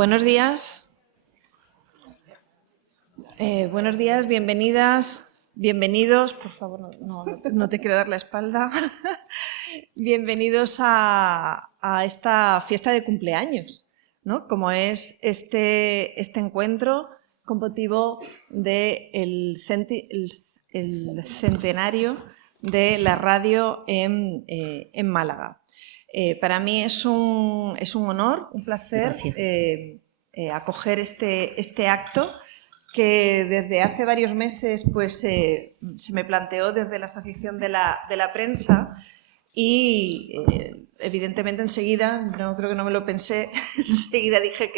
Buenos días. Buenos días, bienvenidas, bienvenidos. Por favor, no te quiero dar la espalda. Bienvenidos a esta fiesta de cumpleaños, ¿no? Como es este encuentro con motivo del centenario de la radio en Málaga. Para mí es un honor, un placer acoger este acto que desde hace varios meses pues, se me planteó desde la Asociación de la Prensa y evidentemente enseguida, no creo que no me lo pensé, enseguida dije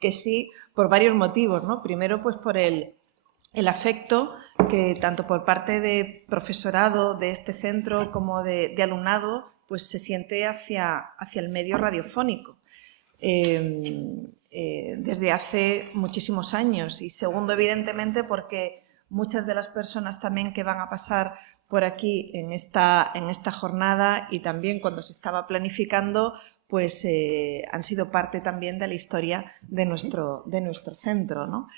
que sí por varios motivos, ¿no? Primero pues por el afecto que tanto por parte de profesorado de este centro como de alumnado pues se siente hacia el medio radiofónico desde hace muchísimos años. Y segundo, evidentemente, porque muchas de las personas también que van a pasar por aquí en esta jornada y también cuando se estaba planificando, pues han sido parte también de la historia de nuestro centro, ¿no?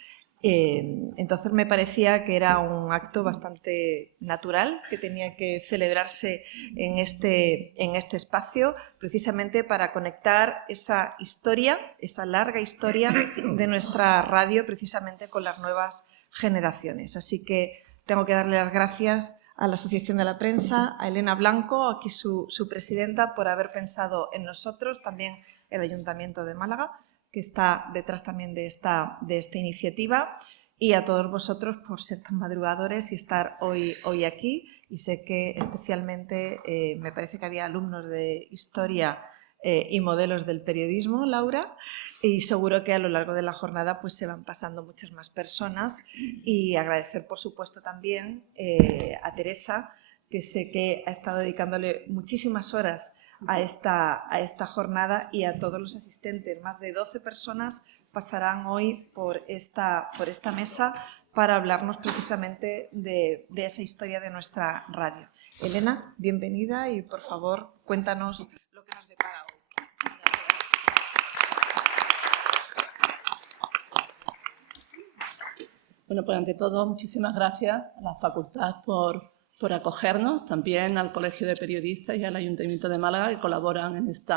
Entonces me parecía que era un acto bastante natural que tenía que celebrarse en este espacio, precisamente para conectar esa historia, esa larga historia de nuestra radio, precisamente con las nuevas generaciones. Así que tengo que darle las gracias a la Asociación de la Prensa, a Elena Blanco, aquí su presidenta, por haber pensado en nosotros, también el Ayuntamiento de Málaga, que está detrás también de esta iniciativa, y a todos vosotros por ser tan madrugadores y estar hoy aquí. Y sé que especialmente me parece que había alumnos de Historia y Modelos del Periodismo, Laura, y seguro que a lo largo de la jornada pues se van pasando muchas más personas. Y agradecer, por supuesto, también a Teresa, que sé que ha estado dedicándole muchísimas horas a esta jornada, y a todos los asistentes. Más de 12 personas pasarán hoy por esta mesa para hablarnos precisamente de esa historia de nuestra radio. Elena, bienvenida y, por favor, cuéntanos lo que nos depara hoy. Bueno, pues ante todo, muchísimas gracias a la Facultad por acogernos, también al Colegio de Periodistas y al Ayuntamiento de Málaga, que colaboran en este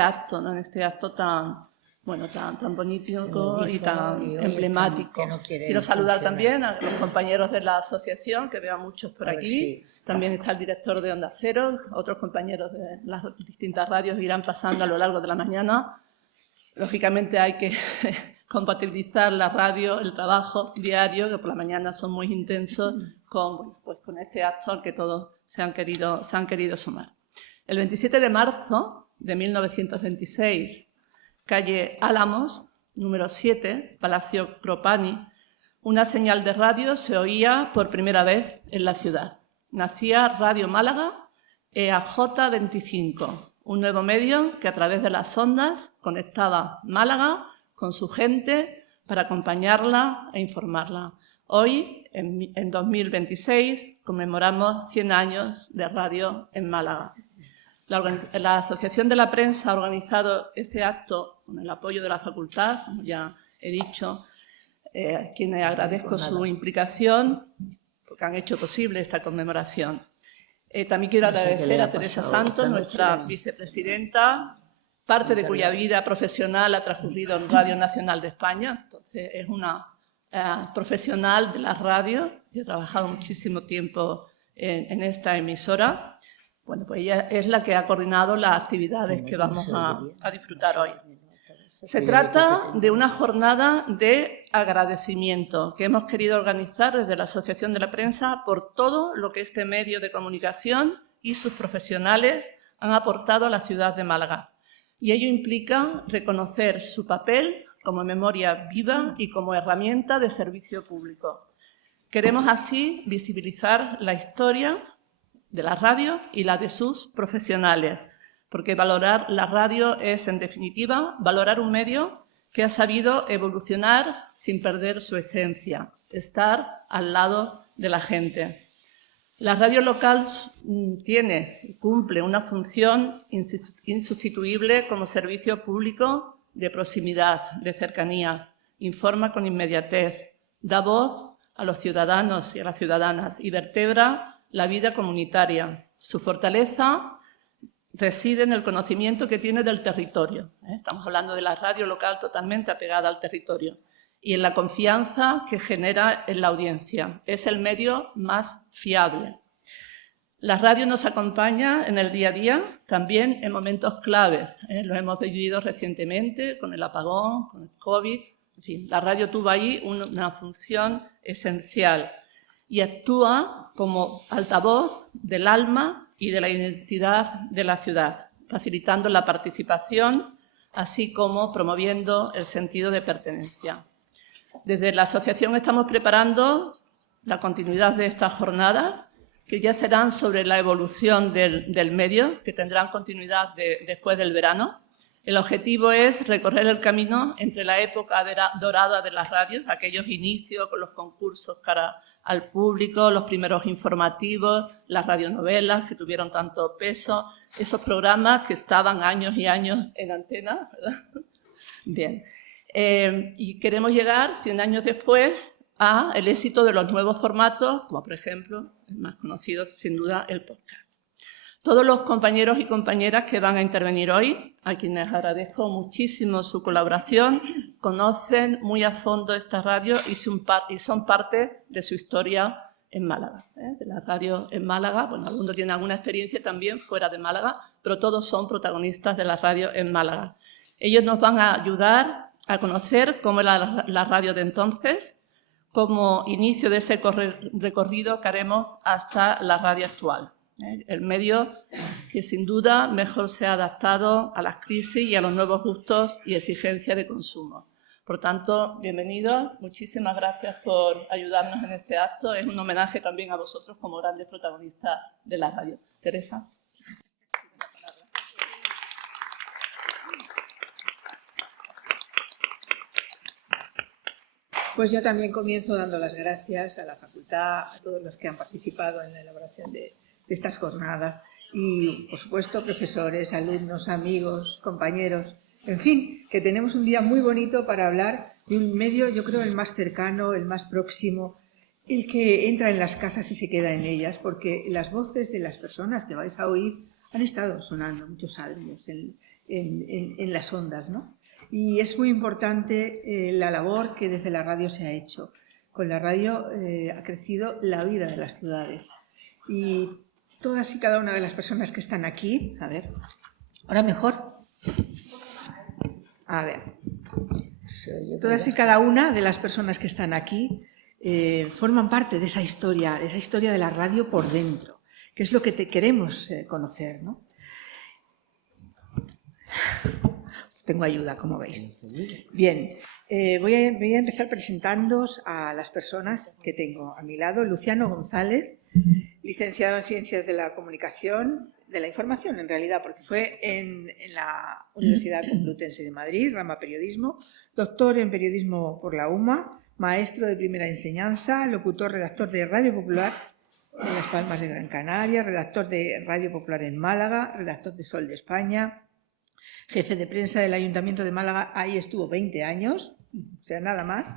acto, ¿no? En este acto tan bonito y tan emblemático. Quiero saludar también a los compañeros de la asociación, que veo a muchos por aquí. También está el director de Onda Cero, otros compañeros de las distintas radios irán pasando a lo largo de la mañana. Lógicamente hay que compatibilizar la radio, el trabajo diario, que por la mañana son muy intensos, con este acto al que todos se han querido sumar. El 27 de marzo de 1926, calle Álamos, número 7, Palacio Cropani, una señal de radio se oía por primera vez en la ciudad. Nacía Radio Málaga EAJ 25, un nuevo medio que a través de las ondas conectaba Málaga con su gente para acompañarla e informarla. Hoy, en 2026, conmemoramos 100 años de radio en Málaga. La Asociación de la Prensa ha organizado este acto con el apoyo de la facultad, como ya he dicho, a quienes agradezco su implicación, porque han hecho posible esta conmemoración. También quiero agradecer a Teresa Santos, nuestra vicepresidenta, parte de cuya vida profesional ha transcurrido en Radio Nacional de España. Entonces, es una profesional de la radio que ha trabajado muchísimo tiempo en esta emisora. Bueno, pues ella es la que ha coordinado las actividades que vamos a disfrutar hoy. Se trata de una jornada de agradecimiento que hemos querido organizar desde la Asociación de la Prensa por todo lo que este medio de comunicación y sus profesionales han aportado a la ciudad de Málaga. Y ello implica reconocer su papel como memoria viva y como herramienta de servicio público. Queremos así visibilizar la historia de la radio y la de sus profesionales, porque valorar la radio es, en definitiva, valorar un medio que ha sabido evolucionar sin perder su esencia, estar al lado de la gente. La radio local tiene y cumple una función insustituible como servicio público de proximidad, de cercanía, informa con inmediatez, da voz a los ciudadanos y a las ciudadanas y vertebra la vida comunitaria. Su fortaleza reside en el conocimiento que tiene del territorio. Estamos hablando de la radio local totalmente apegada al territorio. Y en la confianza que genera en la audiencia. Es el medio más fiable. La radio nos acompaña en el día a día, también en momentos claves. Lo hemos vivido recientemente con el apagón, con el COVID. En fin, la radio tuvo ahí una función esencial y actúa como altavoz del alma y de la identidad de la ciudad, facilitando la participación, así como promoviendo el sentido de pertenencia. Desde la asociación estamos preparando la continuidad de estas jornadas, que ya serán sobre la evolución del medio, que tendrán continuidad después del verano. El objetivo es recorrer el camino entre la época dorada de las radios, aquellos inicios con los concursos cara al público, los primeros informativos, las radionovelas que tuvieron tanto peso, esos programas que estaban años y años en antena, ¿verdad? Bien. Y queremos llegar, 100 años después, al éxito de los nuevos formatos, como por ejemplo, el más conocido, sin duda, el podcast. Todos los compañeros y compañeras que van a intervenir hoy, a quienes agradezco muchísimo su colaboración, conocen muy a fondo esta radio y son parte de su historia en Málaga. De la radio en Málaga, bueno, algunos tienen alguna experiencia también fuera de Málaga, pero todos son protagonistas de la radio en Málaga. Ellos nos van a ayudar a conocer cómo era la radio de entonces, como inicio de ese recorrido que haremos hasta la radio actual. El medio que sin duda mejor se ha adaptado a las crisis y a los nuevos gustos y exigencias de consumo. Por tanto, bienvenidos, muchísimas gracias por ayudarnos en este acto. Es un homenaje también a vosotros como grandes protagonistas de la radio. Teresa. Pues yo también comienzo dando las gracias a la facultad, a todos los que han participado en la elaboración de estas jornadas y, por supuesto, profesores, alumnos, amigos, compañeros, en fin, que tenemos un día muy bonito para hablar de un medio, yo creo, el más cercano, el más próximo, el que entra en las casas y se queda en ellas, porque las voces de las personas que vais a oír han estado sonando muchos años en las ondas, ¿no? Y es muy importante la labor que desde la radio se ha hecho. Con la radio ha crecido la vida de las ciudades. Y todas y cada una de las personas que están aquí, a ver, ¿ahora mejor? A ver, todas y cada una de las personas que están aquí forman parte de esa historia de la radio por dentro, que es lo que queremos conocer, ¿no? Tengo ayuda, como veis. Bien, voy a empezar presentándoos a las personas que tengo a mi lado. Luciano González, licenciado en Ciencias de la Comunicación, de la Información en realidad, porque fue en la Universidad Complutense de Madrid, rama Periodismo, doctor en Periodismo por la UMA, maestro de primera enseñanza, locutor, redactor de Radio Popular en Las Palmas de Gran Canaria, redactor de Radio Popular en Málaga, redactor de Sol de España, jefe de prensa del Ayuntamiento de Málaga, ahí estuvo 20 años, o sea, nada más.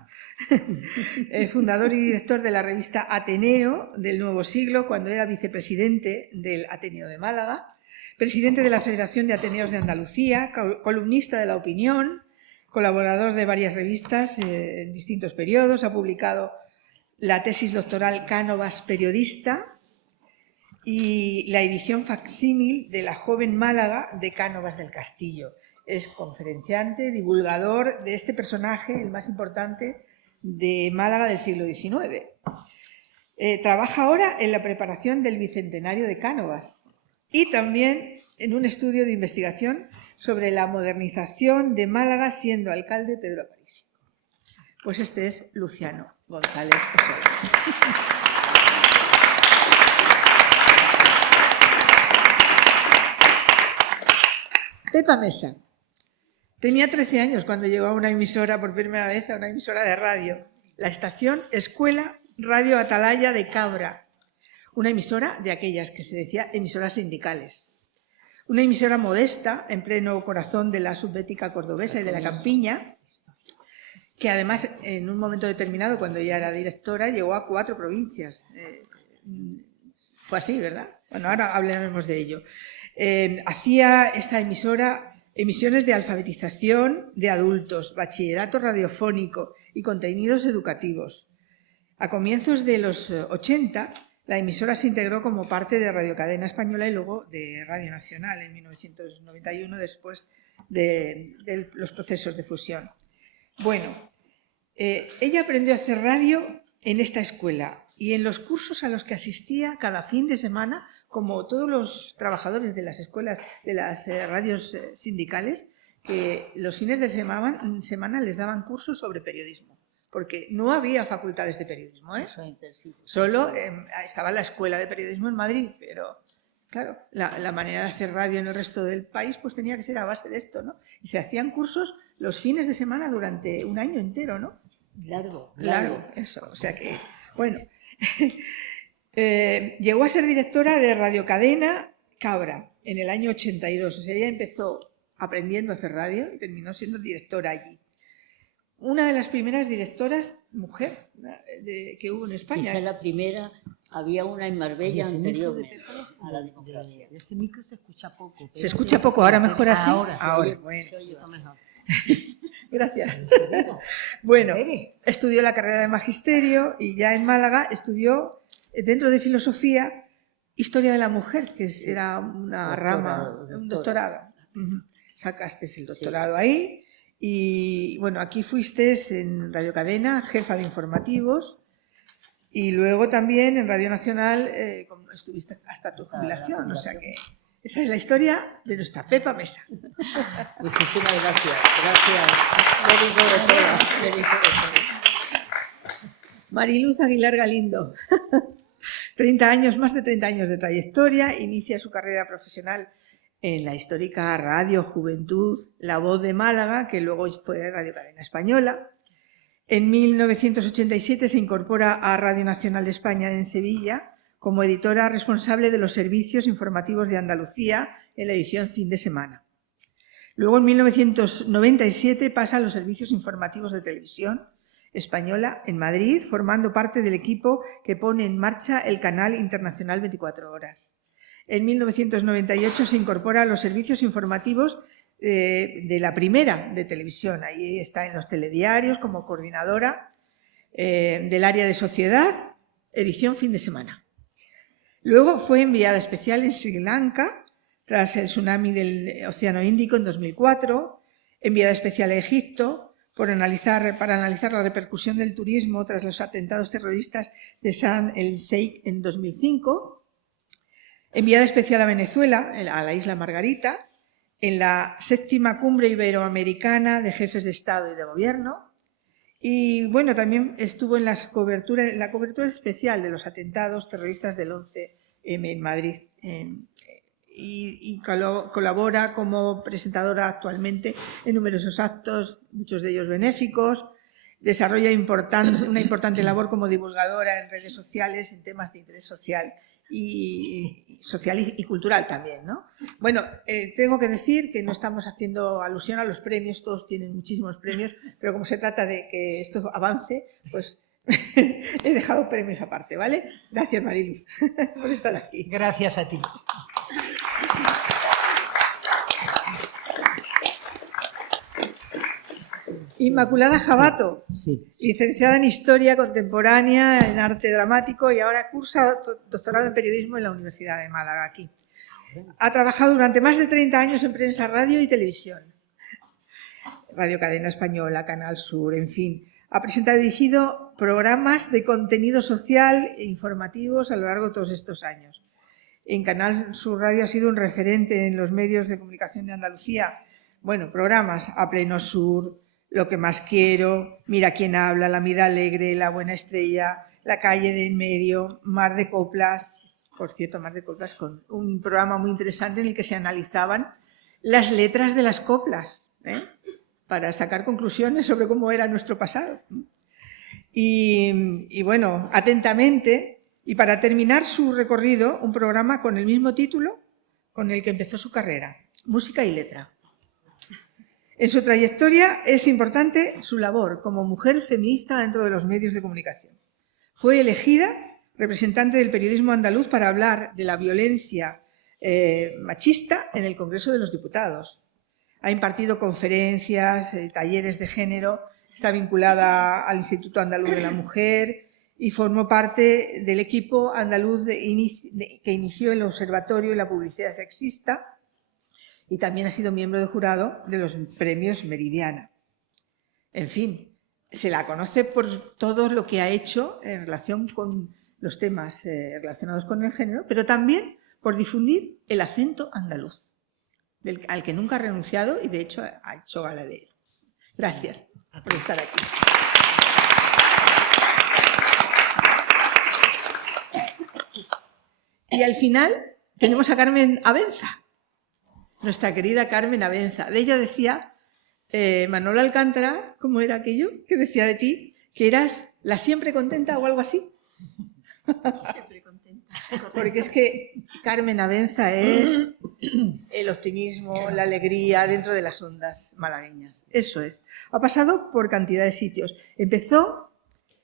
Fundador y director de la revista Ateneo del Nuevo Siglo, cuando era vicepresidente del Ateneo de Málaga, presidente de la Federación de Ateneos de Andalucía, columnista de La Opinión, colaborador de varias revistas en distintos periodos, ha publicado la tesis doctoral Cánovas Periodista, y la edición facsímil de La Joven Málaga de Cánovas del Castillo. Es conferenciante, divulgador de este personaje, el más importante de Málaga del siglo XIX. Trabaja ahora en la preparación del Bicentenario de Cánovas y también en un estudio de investigación sobre la modernización de Málaga siendo alcalde Pedro Aparicio. Pues este es Luciano González Osorio. Pepa Mesa. Tenía 13 años cuando llegó a una emisora por primera vez, a una emisora de radio. La estación Escuela Radio Atalaya de Cabra. una emisora de aquellas que se decía emisoras sindicales. Una emisora modesta, en pleno corazón de la subbética cordobesa y de la campiña, que además en un momento determinado, cuando ella era directora, llegó a 4 provincias. Fue así, ¿verdad? Bueno, ahora hablaremos de ello. Hacía esta emisora emisiones de alfabetización de adultos, bachillerato radiofónico y contenidos educativos. A comienzos de los 80, la emisora se integró como parte de Radio Cadena Española y luego de Radio Nacional en 1991, después de los procesos de fusión. Bueno, ella aprendió a hacer radio en esta escuela y en los cursos a los que asistía cada fin de semana, como todos los trabajadores de las escuelas, de las radios sindicales, que los fines de semana les daban cursos sobre periodismo, porque no había facultades de periodismo, ¿eh? Solo estaba la escuela de periodismo en Madrid, pero claro, la manera de hacer radio en el resto del país pues tenía que ser a base de esto, ¿no? Y se hacían cursos los fines de semana durante un año entero, ¿no? Largo. Eso, o sea que, bueno... llegó a ser directora de Radio Cadena Cabra en el año 82, o sea, ella empezó aprendiendo a hacer radio y terminó siendo directora allí. Una de las primeras directoras mujer que hubo en España. Quizá la primera, había una en Marbella anteriormente a la democracia. Ese micro se escucha poco. ¿Se escucha poco? ¿Ahora mejor así? Ahora, Bueno. Se oye mejor. Gracias. Bueno, estudió la carrera de magisterio y ya en Málaga estudió, dentro de filosofía, historia de la mujer, que era una rama, un doctorado. Sacaste el doctorado ahí y bueno, aquí fuiste en Radio Cadena, jefa de informativos, y luego también en Radio Nacional estuviste hasta tu jubilación, o sea que esa es la historia de nuestra Pepa Mesa. Muchísimas gracias. Gracias. Mérito de todas. Mérito de todas. Mariluz Aguilar Galindo, 30 años, más de 30 años de trayectoria, inicia su carrera profesional en la histórica Radio Juventud La Voz de Málaga, que luego fue Radio Cadena Española. En 1987 se incorpora a Radio Nacional de España en Sevilla como editora responsable de los servicios informativos de Andalucía en la edición fin de semana. Luego, en 1997, pasa a los servicios informativos de televisión española en Madrid, formando parte del equipo que pone en marcha el canal internacional 24 horas. En 1998 se incorpora a los servicios informativos de la primera de televisión. Ahí está en los telediarios como coordinadora del área de sociedad, edición fin de semana. Luego fue enviada especial en Sri Lanka tras el tsunami del Océano Índico en 2004, enviada especial a Egipto para analizar la repercusión del turismo tras los atentados terroristas de Sharm el Sheikh en 2005, enviada especial a Venezuela, a la isla Margarita, en la 7ª Cumbre Iberoamericana de Jefes de Estado y de Gobierno, y bueno, también estuvo en la cobertura especial de los atentados terroristas del 11M en Madrid, y colabora como presentadora actualmente en numerosos actos, muchos de ellos benéficos. Desarrolla una importante labor como divulgadora en redes sociales en temas de interés social y cultural también, ¿no? Bueno, tengo que decir que no estamos haciendo alusión a los premios, todos tienen muchísimos premios, pero como se trata de que esto avance, pues he dejado premios aparte, ¿vale? Gracias, Mariluz, por estar aquí. Gracias a ti. Inmaculada Jabato, Sí. licenciada en Historia Contemporánea, en Arte Dramático y ahora cursa doctorado en Periodismo en la Universidad de Málaga, aquí. Ha trabajado durante más de 30 años en prensa, radio y televisión. Radio Cadena Española, Canal Sur, en fin. Ha presentado y dirigido programas de contenido social e informativos a lo largo de todos estos años. En Canal Sur Radio ha sido un referente en los medios de comunicación de Andalucía. Bueno, programas A Pleno Sur, Lo que más quiero, Mira quién habla, La Vida Alegre, La Buena Estrella, La Calle de en Medio, Mar de Coplas. Por cierto, Mar de Coplas, con un programa muy interesante en el que se analizaban las letras de las coplas, para sacar conclusiones sobre cómo era nuestro pasado. Y bueno, atentamente Y para terminar su recorrido, un programa con el mismo título con el que empezó su carrera, Música y Letra. En su trayectoria es importante su labor como mujer feminista dentro de los medios de comunicación. Fue elegida representante del periodismo andaluz para hablar de la violencia machista en el Congreso de los Diputados. Ha impartido conferencias, talleres de género, está vinculada al Instituto Andaluz de la Mujer y formó parte del equipo andaluz que inició el Observatorio de la Publicidad Sexista y también ha sido miembro de jurado de los premios Meridiana. En fin, se la conoce por todo lo que ha hecho en relación con los temas relacionados con el género, pero también por difundir el acento andaluz, al que nunca ha renunciado y de hecho ha hecho gala de él. Gracias por estar aquí. Y al final tenemos a Carmen Abenza, nuestra querida Carmen Abenza. De ella decía Manolo Alcántara, ¿cómo era aquello que decía de ti? Que eras la siempre contenta o algo así. Siempre contenta. Porque es que Carmen Abenza es el optimismo, la alegría dentro de las ondas malagueñas. Eso es. Ha pasado por cantidad de sitios. Empezó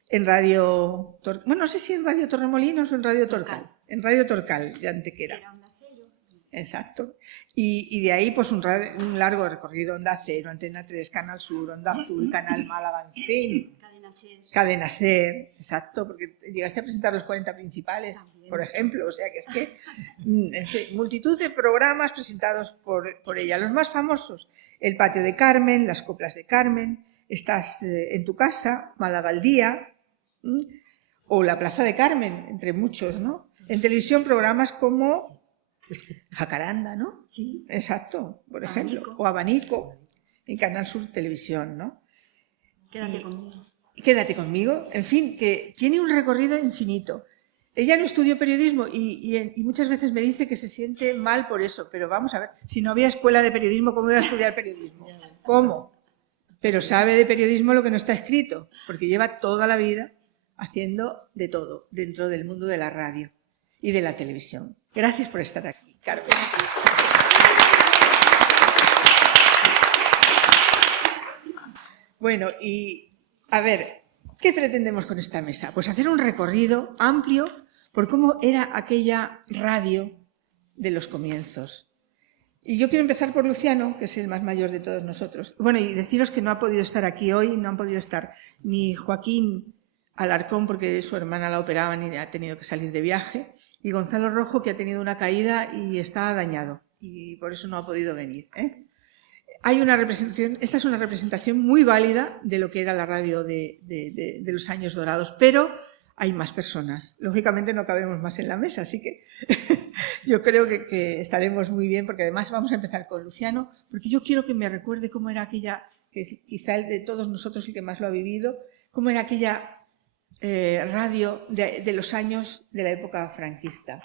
en Radio... Bueno, no sé si en Radio Torremolinos o en Radio Torcal. En Radio Torcal, de Antequera. Era Onda Cero. Exacto. Y de ahí pues un largo recorrido, Onda Cero, Antena 3, Canal Sur, Onda Azul, Canal Málaga, en fin. Cadena Ser. Cadena Ser, exacto, porque llegaste a presentar los 40 principales, También. por ejemplo, o sea que es que, en fin, multitud de programas presentados por ella. Los más famosos, El Patio de Carmen, Las Coplas de Carmen, Estás en tu casa, Málaga al día, o La Plaza de Carmen, entre muchos, ¿no? En televisión programas como Jacaranda, ¿no? Sí. Exacto, por ejemplo, Abanico. o Abanico, en Canal Sur Televisión, ¿no? Quédate conmigo. Quédate conmigo, en fin, que tiene un recorrido infinito. Ella no estudió periodismo y muchas veces me dice que se siente mal por eso, pero vamos a ver, si no había escuela de periodismo, ¿cómo iba a estudiar periodismo? ¿Cómo? Pero sabe de periodismo lo que no está escrito, porque lleva toda la vida haciendo de todo dentro del mundo de la radio y de la televisión. Gracias por estar aquí, Carmen. Bueno, y a ver, ¿qué pretendemos con esta mesa? Pues hacer un recorrido amplio por cómo era aquella radio de los comienzos. Y yo quiero empezar por Luciano, que es el más mayor de todos nosotros. Bueno, y deciros que no ha podido estar aquí hoy, no han podido estar ni Joaquín Alarcón, porque su hermana la operaban y ha tenido que salir de viaje, y Gonzalo Rojo, que ha tenido una caída y está dañado, y por eso no ha podido venir, ¿eh? Hay una representación, esta es una representación muy válida de lo que era la radio de los años dorados, pero hay más personas. Lógicamente no cabemos más en la mesa, así que yo creo que estaremos muy bien, porque además vamos a empezar con Luciano, porque yo quiero que me recuerde cómo era aquella, que quizá el de todos nosotros el que más lo ha vivido, cómo era aquella radio de los años de la época franquista,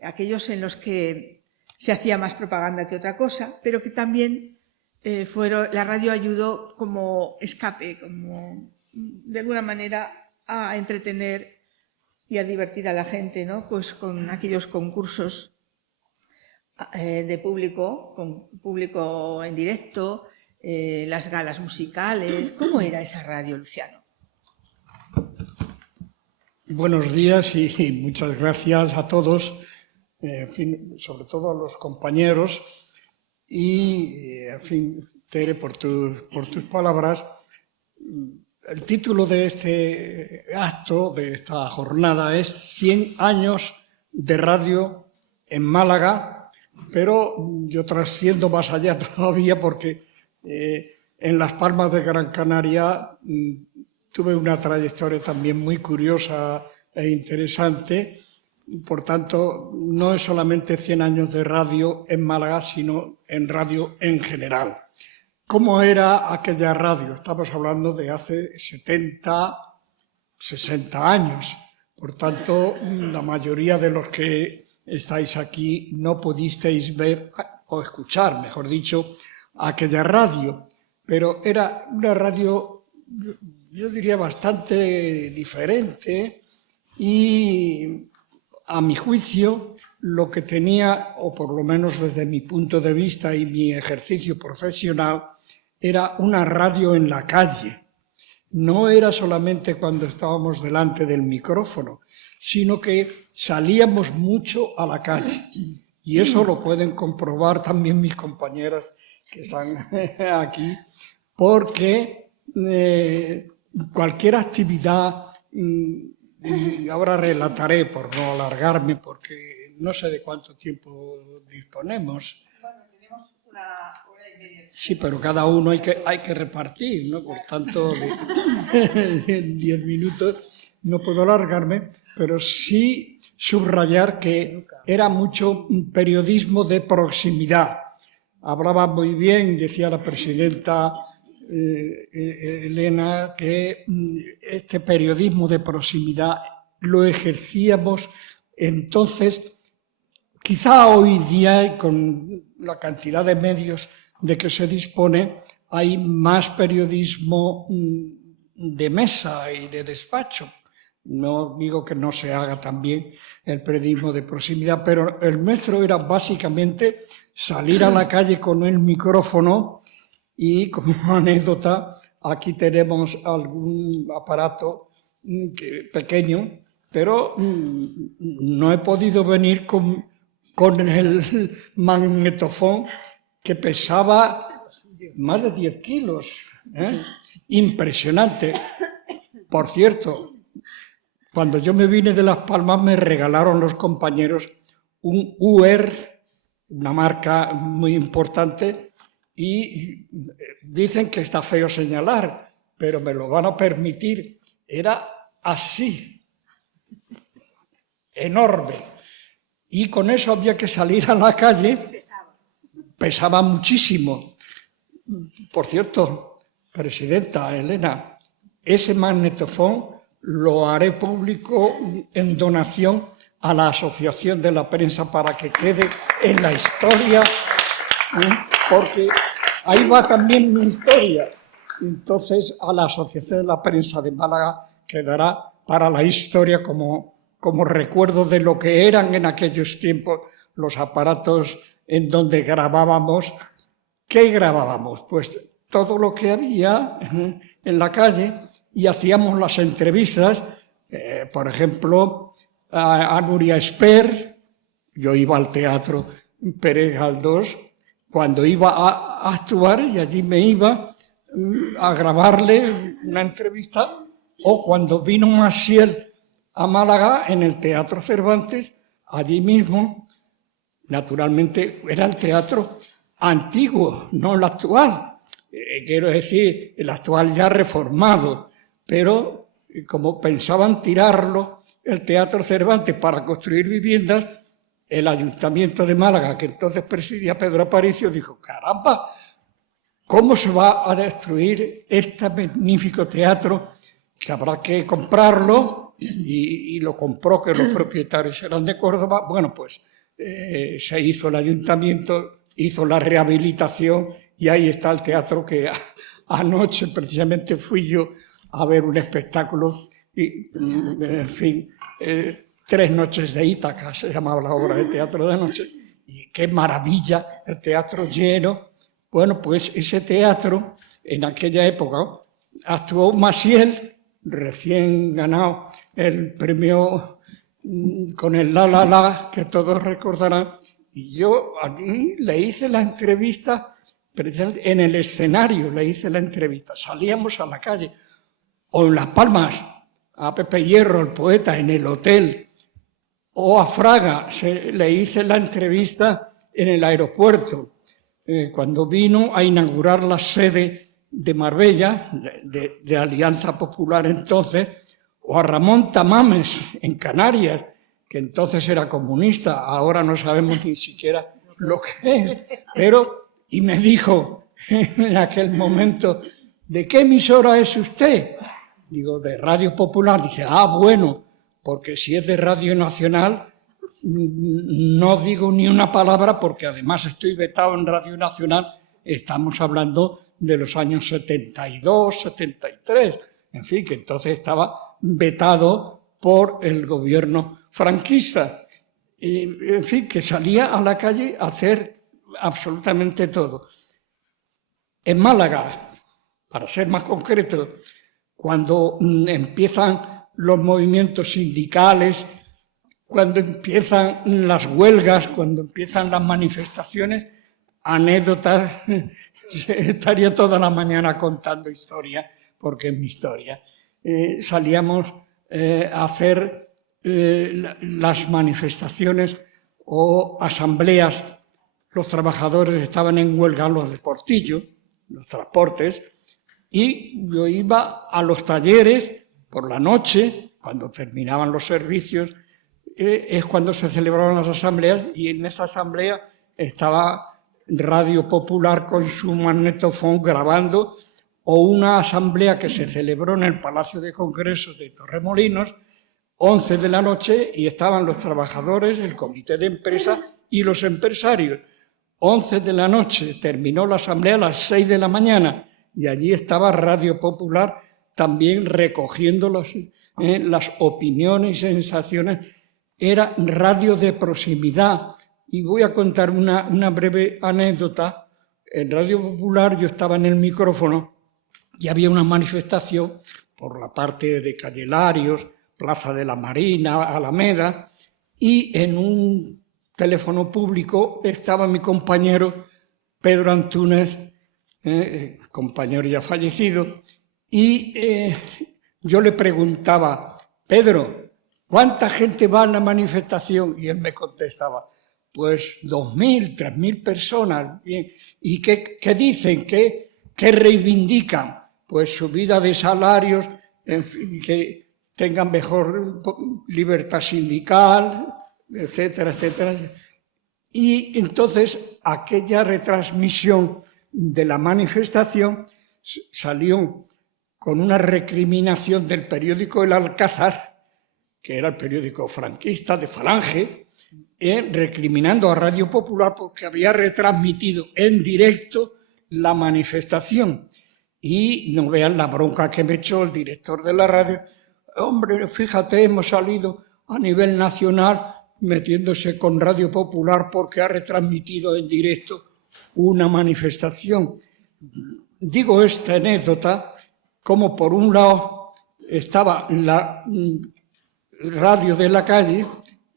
aquellos en los que se hacía más propaganda que otra cosa, pero que también la radio ayudó como escape, como de alguna manera a entretener y a divertir a la gente, ¿no? Pues con aquellos concursos de público, con público en directo, las galas musicales. ¿Cómo era esa radio, Luciano? Buenos días y muchas gracias a todos, en fin, sobre todo a los compañeros. Y, en fin, Tere, por tus palabras, el título de este acto, de esta jornada, es 100 años de radio en Málaga, pero yo trasciendo más allá todavía porque en Las Palmas de Gran Canaria tuve una trayectoria también muy curiosa e interesante. Por tanto, no es solamente 100 años de radio en Málaga, sino en radio en general. ¿Cómo era aquella radio? Estamos hablando de hace 70, 60 años. Por tanto, la mayoría de los que estáis aquí no pudisteis ver o escuchar, mejor dicho, aquella radio. Pero era una radio, yo diría, bastante diferente y a mi juicio, lo que tenía, o por lo menos desde mi punto de vista y mi ejercicio profesional, era una radio en la calle. No era solamente cuando estábamos delante del micrófono, sino que salíamos mucho a la calle. Y eso lo pueden comprobar también mis compañeras que están aquí, porque cualquier actividad, y ahora relataré por no alargarme, porque no sé de cuánto tiempo disponemos. Bueno, tenemos una hora y media. Sí, pero cada uno hay que repartir, ¿no? Por tanto, en 10 minutos no puedo alargarme, pero sí subrayar que era mucho periodismo de proximidad. Hablaba muy bien, decía la presidenta Elena, que este periodismo de proximidad lo ejercíamos entonces, quizá hoy día, con la cantidad de medios de que se dispone, hay más periodismo de mesa y de despacho. No digo que no se haga también el periodismo de proximidad, pero el nuestro era básicamente salir a la calle con el micrófono y, como anécdota, aquí tenemos algún aparato pequeño, pero no he podido venir con el magnetofón que pesaba más de 10 kilos. Impresionante. Por cierto, cuando yo me vine de Las Palmas me regalaron los compañeros un UR, una marca muy importante, y dicen que está feo señalar, pero me lo van a permitir. Era así, enorme. Y con eso había que salir a la calle. Pesaba muchísimo. Por cierto, presidenta Elena, ese magnetofón lo haré público en donación a la Asociación de la Prensa para que quede en la historia, porque ahí va también mi historia. Entonces, a la Asociación de la Prensa de Málaga quedará para la historia como recuerdo de lo que eran en aquellos tiempos los aparatos en donde grabábamos. ¿Qué grabábamos? Pues todo lo que había en la calle, y hacíamos las entrevistas, por ejemplo, a Nuria Esper. Yo iba al Teatro Pérez Galdós cuando iba a actuar, y allí me iba a grabarle una entrevista, o cuando vino Maciel a Málaga en el Teatro Cervantes, allí mismo, naturalmente era el teatro antiguo, no el actual, quiero decir, el actual ya reformado, pero como pensaban tirarlo, el Teatro Cervantes, para construir viviendas, el Ayuntamiento de Málaga, que entonces presidía Pedro Aparicio, dijo: caramba, ¿cómo se va a destruir este magnífico teatro? Que habrá que comprarlo, y lo compró, que los propietarios eran de Córdoba. Bueno, pues se hizo el ayuntamiento, hizo la rehabilitación, y ahí está el teatro que anoche precisamente fui yo a ver un espectáculo, y en fin, 3 noches de Ítaca se llamaba la obra de teatro de noche, y qué maravilla, el teatro lleno. Bueno, pues ese teatro, en aquella época, actuó Maciel, recién ganado el premio con el La La La, que todos recordarán, y yo allí le hice la entrevista, en el escenario le hice la entrevista. Salíamos a la calle, o en Las Palmas, a Pepe Hierro, el poeta, en el hotel, o a Fraga, le hice la entrevista en el aeropuerto, cuando vino a inaugurar la sede de Marbella, de Alianza Popular entonces, o a Ramón Tamames en Canarias, que entonces era comunista, ahora no sabemos ni siquiera lo que es, pero, y me dijo en aquel momento: ¿de qué emisora es usted? Digo, de Radio Popular. Dice: ah, bueno, porque si es de Radio Nacional, no digo ni una palabra, porque además estoy vetado en Radio Nacional. Estamos hablando de los años 72, 73, en fin, que entonces estaba vetado por el gobierno franquista. Y, en fin, que salía a la calle a hacer absolutamente todo. En Málaga, para ser más concreto, cuando empiezan los movimientos sindicales, cuando empiezan las huelgas, cuando empiezan las manifestaciones, anécdotas, estaría toda la mañana contando historia, porque es mi historia. Salíamos a hacer las manifestaciones o asambleas. Los trabajadores estaban en huelga, los de Portillo, los transportes, y yo iba a los talleres por la noche, cuando terminaban los servicios, es cuando se celebraban las asambleas, y en esa asamblea estaba Radio Popular con su magnetofón grabando, o una asamblea que se celebró en el Palacio de Congresos de Torremolinos, 11 de la noche, y estaban los trabajadores, el comité de empresa y los empresarios. 11 de la noche, terminó la asamblea a las 6 de la mañana, y allí estaba Radio Popular también recogiendo las opiniones y sensaciones. Era radio de proximidad. Y voy a contar una breve anécdota. En Radio Popular yo estaba en el micrófono y había una manifestación por la parte de Calle Larios, Plaza de la Marina, Alameda, y en un teléfono público estaba mi compañero Pedro Antúnez, compañero ya fallecido, y yo le preguntaba: Pedro, ¿cuánta gente va a la manifestación? Y él me contestaba: pues 2.000, 3.000 personas. ¿Y qué dicen? ¿Qué reivindican? Pues subida de salarios, en fin, que tengan mejor libertad sindical, etcétera, etcétera. Y entonces aquella retransmisión de la manifestación salió con una recriminación del periódico El Alcázar, que era el periódico franquista de Falange, recriminando a Radio Popular porque había retransmitido en directo la manifestación. Y no vean la bronca que me echó el director de la radio. Hombre, fíjate, hemos salido a nivel nacional metiéndose con Radio Popular porque ha retransmitido en directo una manifestación. Digo esta anécdota como por un lado estaba la radio de la calle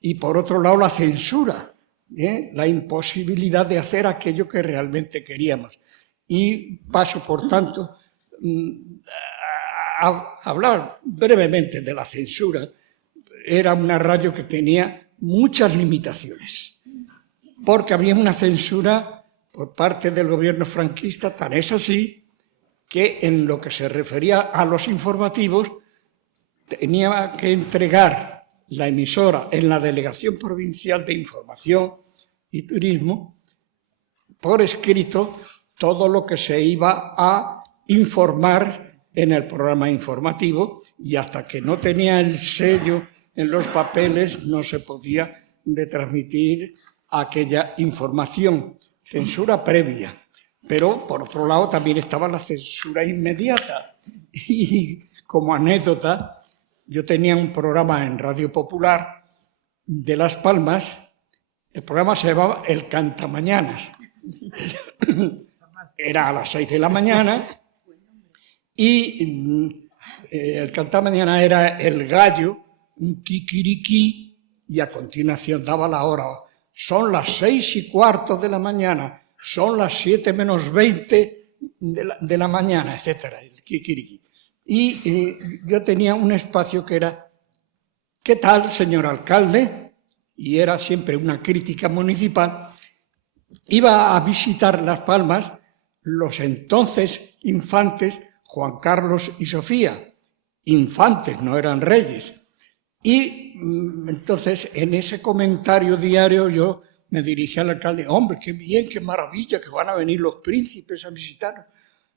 y por otro lado la censura, la imposibilidad de hacer aquello que realmente queríamos. Y paso, por tanto, a hablar brevemente de la censura. Era una radio que tenía muchas limitaciones, porque había una censura por parte del gobierno franquista, tan es así que en lo que se refería a los informativos tenía que entregar la emisora en la Delegación Provincial de Información y Turismo por escrito todo lo que se iba a informar en el programa informativo, y hasta que no tenía el sello en los papeles no se podía retransmitir aquella información. Censura previa. Pero, por otro lado, también estaba la censura inmediata. Y como anécdota, yo tenía un programa en Radio Popular de Las Palmas. El programa se llamaba El Cantamañanas. Era a las 6 de la mañana y el Cantamañanas era el gallo, un kikiriki, y a continuación daba la hora. Son las 6:15 de la mañana, son las 7:20 de la mañana, etcétera, el kikiriki. Y yo tenía un espacio que era: ¿qué tal, señor alcalde? Y era siempre una crítica municipal. Iba a visitar Las Palmas los entonces infantes Juan Carlos y Sofía, infantes, no eran reyes. Y entonces en ese comentario diario yo me dirigí al alcalde: hombre, qué bien, qué maravilla, que van a venir los príncipes a visitarnos.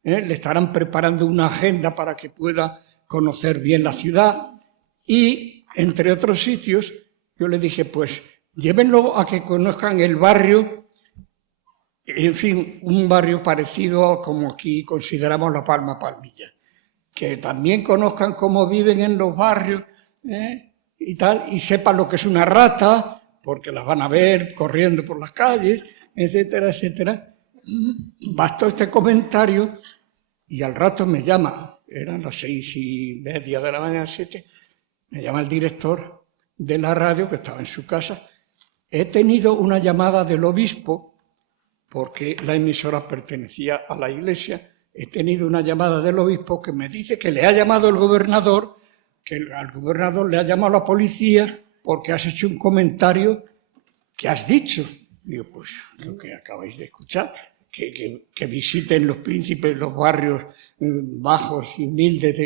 Le estarán preparando una agenda para que pueda conocer bien la ciudad. Y, entre otros sitios, yo le dije: pues llévenlo a que conozcan el barrio, en fin, un barrio parecido a como aquí consideramos La Palma, Palmilla. Que también conozcan cómo viven en los barrios y tal, y sepan lo que es una rata, porque las van a ver corriendo por las calles, etcétera, etcétera. Bastó este comentario y al rato me llama, eran las 6:30 de la mañana, 7, me llama el director de la radio, que estaba en su casa. He tenido una llamada del obispo, porque la emisora pertenecía a la iglesia. He tenido una llamada del obispo que me dice que le ha llamado el gobernador, que al gobernador le ha llamado la policía porque has hecho un comentario que has dicho. Digo, pues lo que acabáis de escuchar, que visiten los príncipes, los barrios bajos y humildes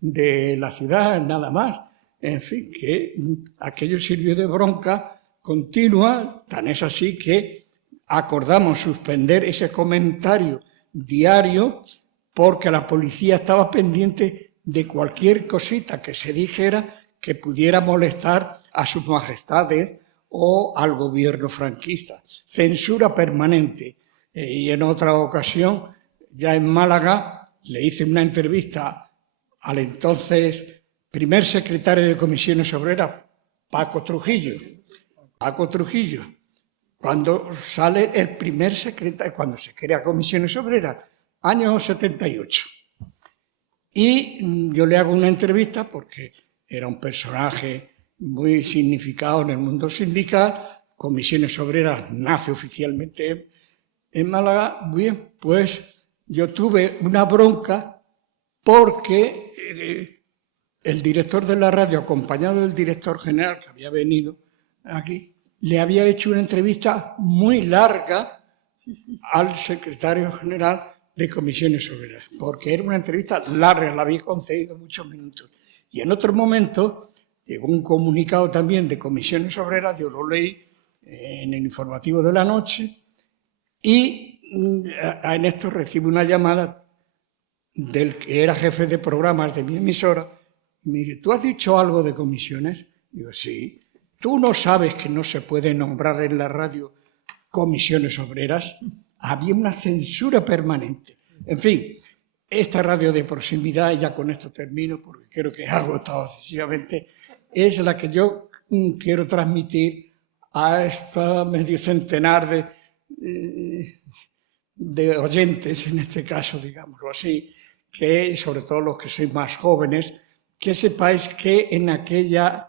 de la ciudad, nada más. En fin, que aquello sirvió de bronca continua, tan es así que acordamos suspender ese comentario diario porque la policía estaba pendiente de cualquier cosita que se dijera que pudiera molestar a sus majestades o al gobierno franquista. Censura permanente. Y en otra ocasión, ya en Málaga, le hice una entrevista al entonces primer secretario de Comisiones Obreras, Paco Trujillo. Cuando sale el primer secretario, cuando se crea Comisiones Obreras, año 78. Y yo le hago una entrevista porque era un personaje muy significado en el mundo sindical. Comisiones Obreras nace oficialmente en Málaga. Bien, pues yo tuve una bronca porque el director de la radio, acompañado del director general que había venido aquí, le había hecho una entrevista muy larga al secretario general de Comisiones Obreras, porque era una entrevista larga, la había concedido muchos minutos. Y en otro momento llegó un comunicado también de Comisiones Obreras, yo lo leí en el informativo de la noche, y en esto recibo una llamada del que era jefe de programas de mi emisora, y me dice, ¿tú has dicho algo de comisiones? Digo, sí. ¿Tú no sabes que no se puede nombrar en la radio comisiones obreras? Había una censura permanente. En fin, esta radio de proximidad, y ya con esto termino porque creo que he agotado excesivamente, es la que yo quiero transmitir a esta medio centenar de oyentes, en este caso, digámoslo así, que sobre todo los que sois más jóvenes, que sepáis que en aquella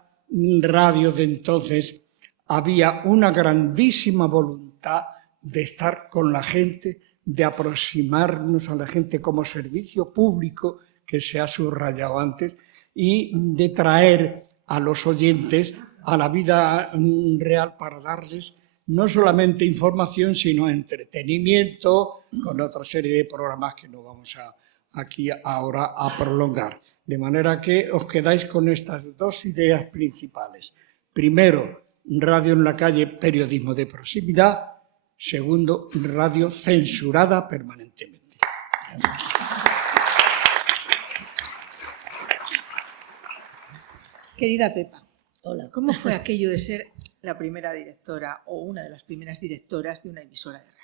radio de entonces había una grandísima voluntad de estar con la gente, de aproximarnos a la gente como servicio público, que se ha subrayado antes, y de traer a los oyentes a la vida real para darles no solamente información, sino entretenimiento, con otra serie de programas que no vamos aquí ahora a prolongar. De manera que os quedáis con estas dos ideas principales. Primero, radio en la calle, periodismo de proximidad. Segundo, radio censurada permanentemente. Querida Pepa, Hola. ¿cómo fue aquello de ser la primera directora o una de las primeras directoras de una emisora de radio?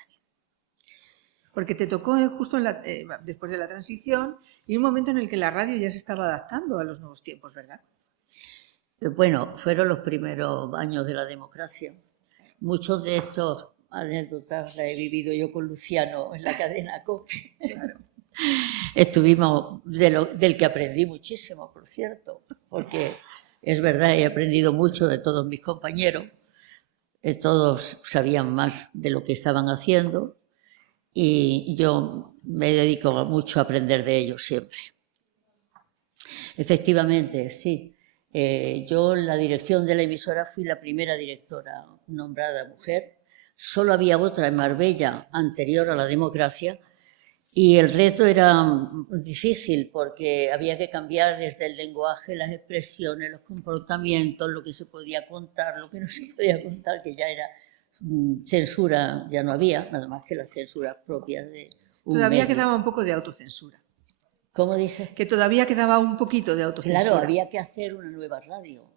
Porque te tocó justo después de la transición y un momento en el que la radio ya se estaba adaptando a los nuevos tiempos, ¿verdad? Bueno, fueron los primeros años de la democracia. Muchos de estos anécdotas las he vivido yo con Luciano en la cadena COPE. Claro. Estuvimos, del que aprendí muchísimo, por cierto, porque es verdad, he aprendido mucho de todos mis compañeros. Todos sabían más de lo que estaban haciendo. Y yo me dedico mucho a aprender de ellos siempre. Efectivamente, sí. Yo en la dirección de la emisora fui la primera directora nombrada mujer. Solo había otra en Marbella anterior a la democracia y el reto era difícil porque había que cambiar desde el lenguaje, las expresiones, los comportamientos, lo que se podía contar, lo que no se podía contar, que ya era... censura ya no había, nada más que las censuras propias de un Todavía medio. quedaba un poco de autocensura. ¿Cómo dices? Que todavía quedaba un poquito de autocensura. Claro, había que hacer una nueva radio,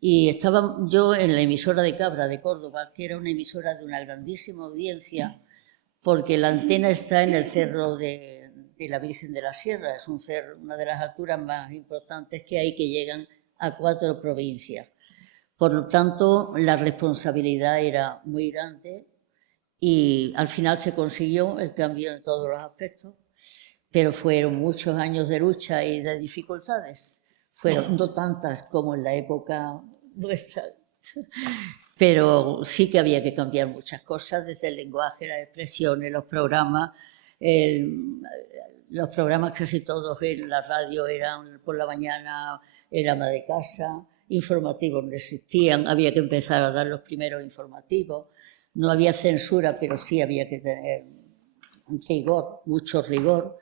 Y estaba yo en la emisora de Cabra, de Córdoba, que era una emisora de una grandísima audiencia, porque la antena está en el cerro de la Virgen de la Sierra, es un cerro, una de las alturas más importantes que hay, que llegan a 4 provincias. Por lo tanto, la responsabilidad era muy grande y al final se consiguió el cambio en todos los aspectos, pero fueron muchos años de lucha y de dificultades. Fueron no tantas como en la época nuestra, pero sí que había que cambiar muchas cosas, desde el lenguaje, las expresiones, los programas. Los programas casi todos en la radio eran por la mañana, el ama de casa, informativos no existían, había que empezar a dar los primeros informativos. No había censura, pero sí había que tener rigor, mucho rigor.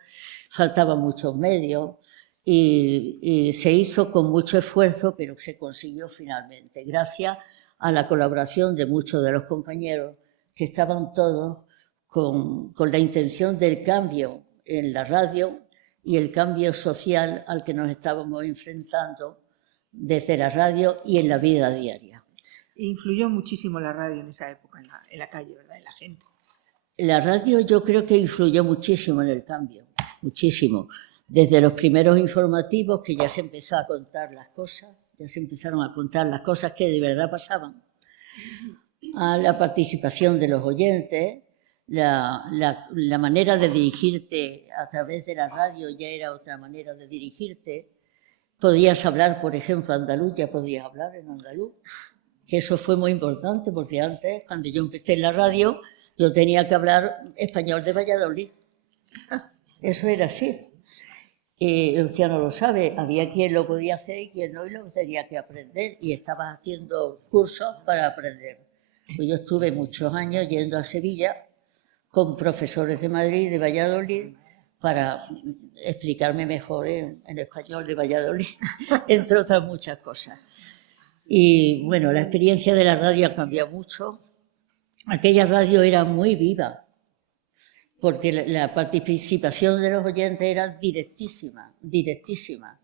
Faltaban muchos medios y se hizo con mucho esfuerzo, pero se consiguió finalmente, gracias a la colaboración de muchos de los compañeros que estaban todos con la intención del cambio en la radio y el cambio social al que nos estábamos enfrentando desde la radio y en la vida diaria. Influyó muchísimo la radio en esa época, en la calle, ¿verdad? En la gente. La radio yo creo que influyó muchísimo en el cambio, muchísimo. Desde los primeros informativos, que ya se empezó a contar las cosas, ya se empezaron a contar las cosas que de verdad pasaban, a la participación de los oyentes, la manera de dirigirte a través de la radio ya era otra manera de dirigirte. Podías hablar, por ejemplo, andaluz, ya podías hablar en andaluz, que eso fue muy importante, porque antes, cuando yo empecé en la radio, yo tenía que hablar español de Valladolid. Eso era así. Luciano lo sabe, había quien lo podía hacer y quien no, y lo tenía que aprender, y estaba haciendo cursos para aprender. Pues yo estuve muchos años yendo a Sevilla con profesores de Madrid y de Valladolid para explicarme mejor en español de Valladolid, entre otras muchas cosas. Y bueno, la experiencia de la radio ha cambiado mucho. Aquella radio era muy viva, porque la participación de los oyentes era directísima, directísima.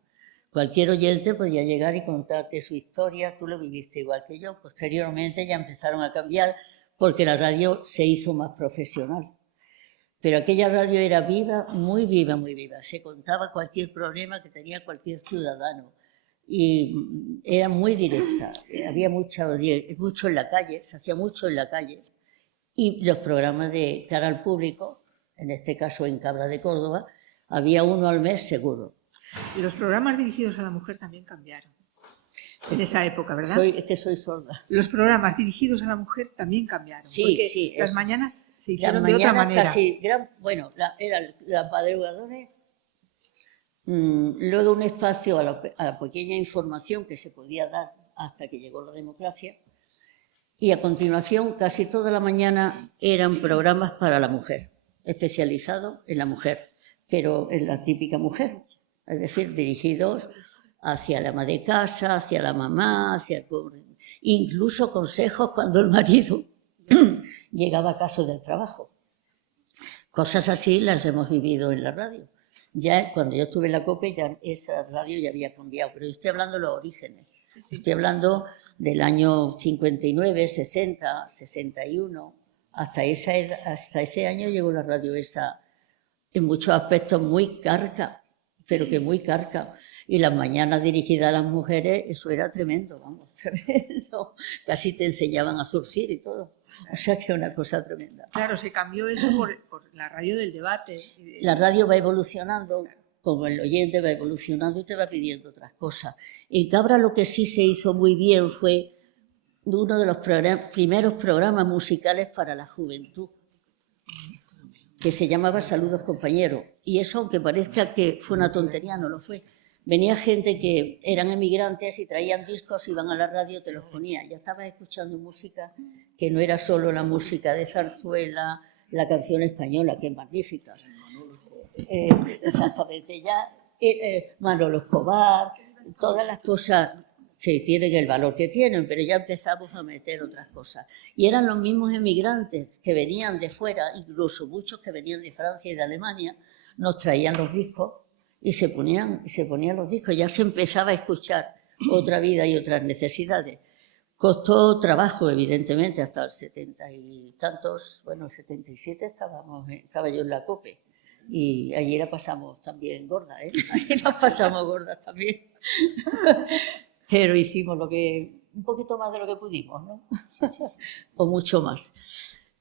Cualquier oyente podía llegar y contarte su historia, tú lo viviste igual que yo. Posteriormente ya empezaron a cambiar porque la radio se hizo más profesional. Pero aquella radio era viva, muy viva, muy viva. Se contaba cualquier problema que tenía cualquier ciudadano y era muy directa. Había mucho en la calle, se hacía mucho en la calle. Y los programas de cara al público, en este caso en Cabra de Córdoba, había uno al mes seguro. Y los programas dirigidos a la mujer también cambiaron en esa época, ¿verdad? Es que soy sorda. Los programas dirigidos a la mujer también cambiaron. Sí, porque sí. las mañanas se hicieron Las de otra mañanas manera. bueno, eran las madrugadoras, luego un espacio a la pequeña información que se podía dar hasta que llegó la democracia, y a continuación casi toda la mañana eran programas para la mujer, especializados en la mujer, pero en la típica mujer, es decir, dirigidos hacia la ama de casa, hacia la mamá, incluso consejos cuando el marido llegaba a casa del trabajo. Cosas así las hemos vivido en la radio. Ya cuando yo estuve en la COPE, ya esa radio ya había cambiado, pero yo estoy hablando de los orígenes. Sí. Estoy hablando del año 59, 60, 61. Hasta ese año llegó la radio esa, en muchos aspectos muy carca, pero que muy carca. Y las mañanas dirigidas a las mujeres, eso era tremendo, vamos, tremendo. Casi te enseñaban a zurcir y todo. O sea que es una cosa tremenda. Claro, se cambió eso por la radio del debate. La radio va evolucionando, como el oyente va evolucionando y te va pidiendo otras cosas. En Cabra lo que sí se hizo muy bien fue uno de los primeros programas musicales para la juventud, que se llamaba Saludos Compañeros. Y eso, aunque parezca que fue una tontería, no lo fue. Venía gente que eran emigrantes y traían discos, iban a la radio, te los ponían. Ya estabas escuchando música que no era solo la música de zarzuela, la canción española, que es magnífica. Exactamente, ya Manolo Escobar, todas las cosas que tienen el valor que tienen, pero ya empezamos a meter otras cosas. Y eran los mismos emigrantes que venían de fuera, incluso muchos que venían de Francia y de Alemania, nos traían los discos y se ponían los discos. Ya se empezaba a escuchar otra vida y otras necesidades. Costó trabajo, evidentemente, hasta el 70 y tantos, bueno, 77 estaba yo en la COPE. Y allí la pasamos también gorda, ¿eh? Allí nos pasamos gordas también. pero hicimos un poquito más de lo que pudimos, ¿no? O mucho más.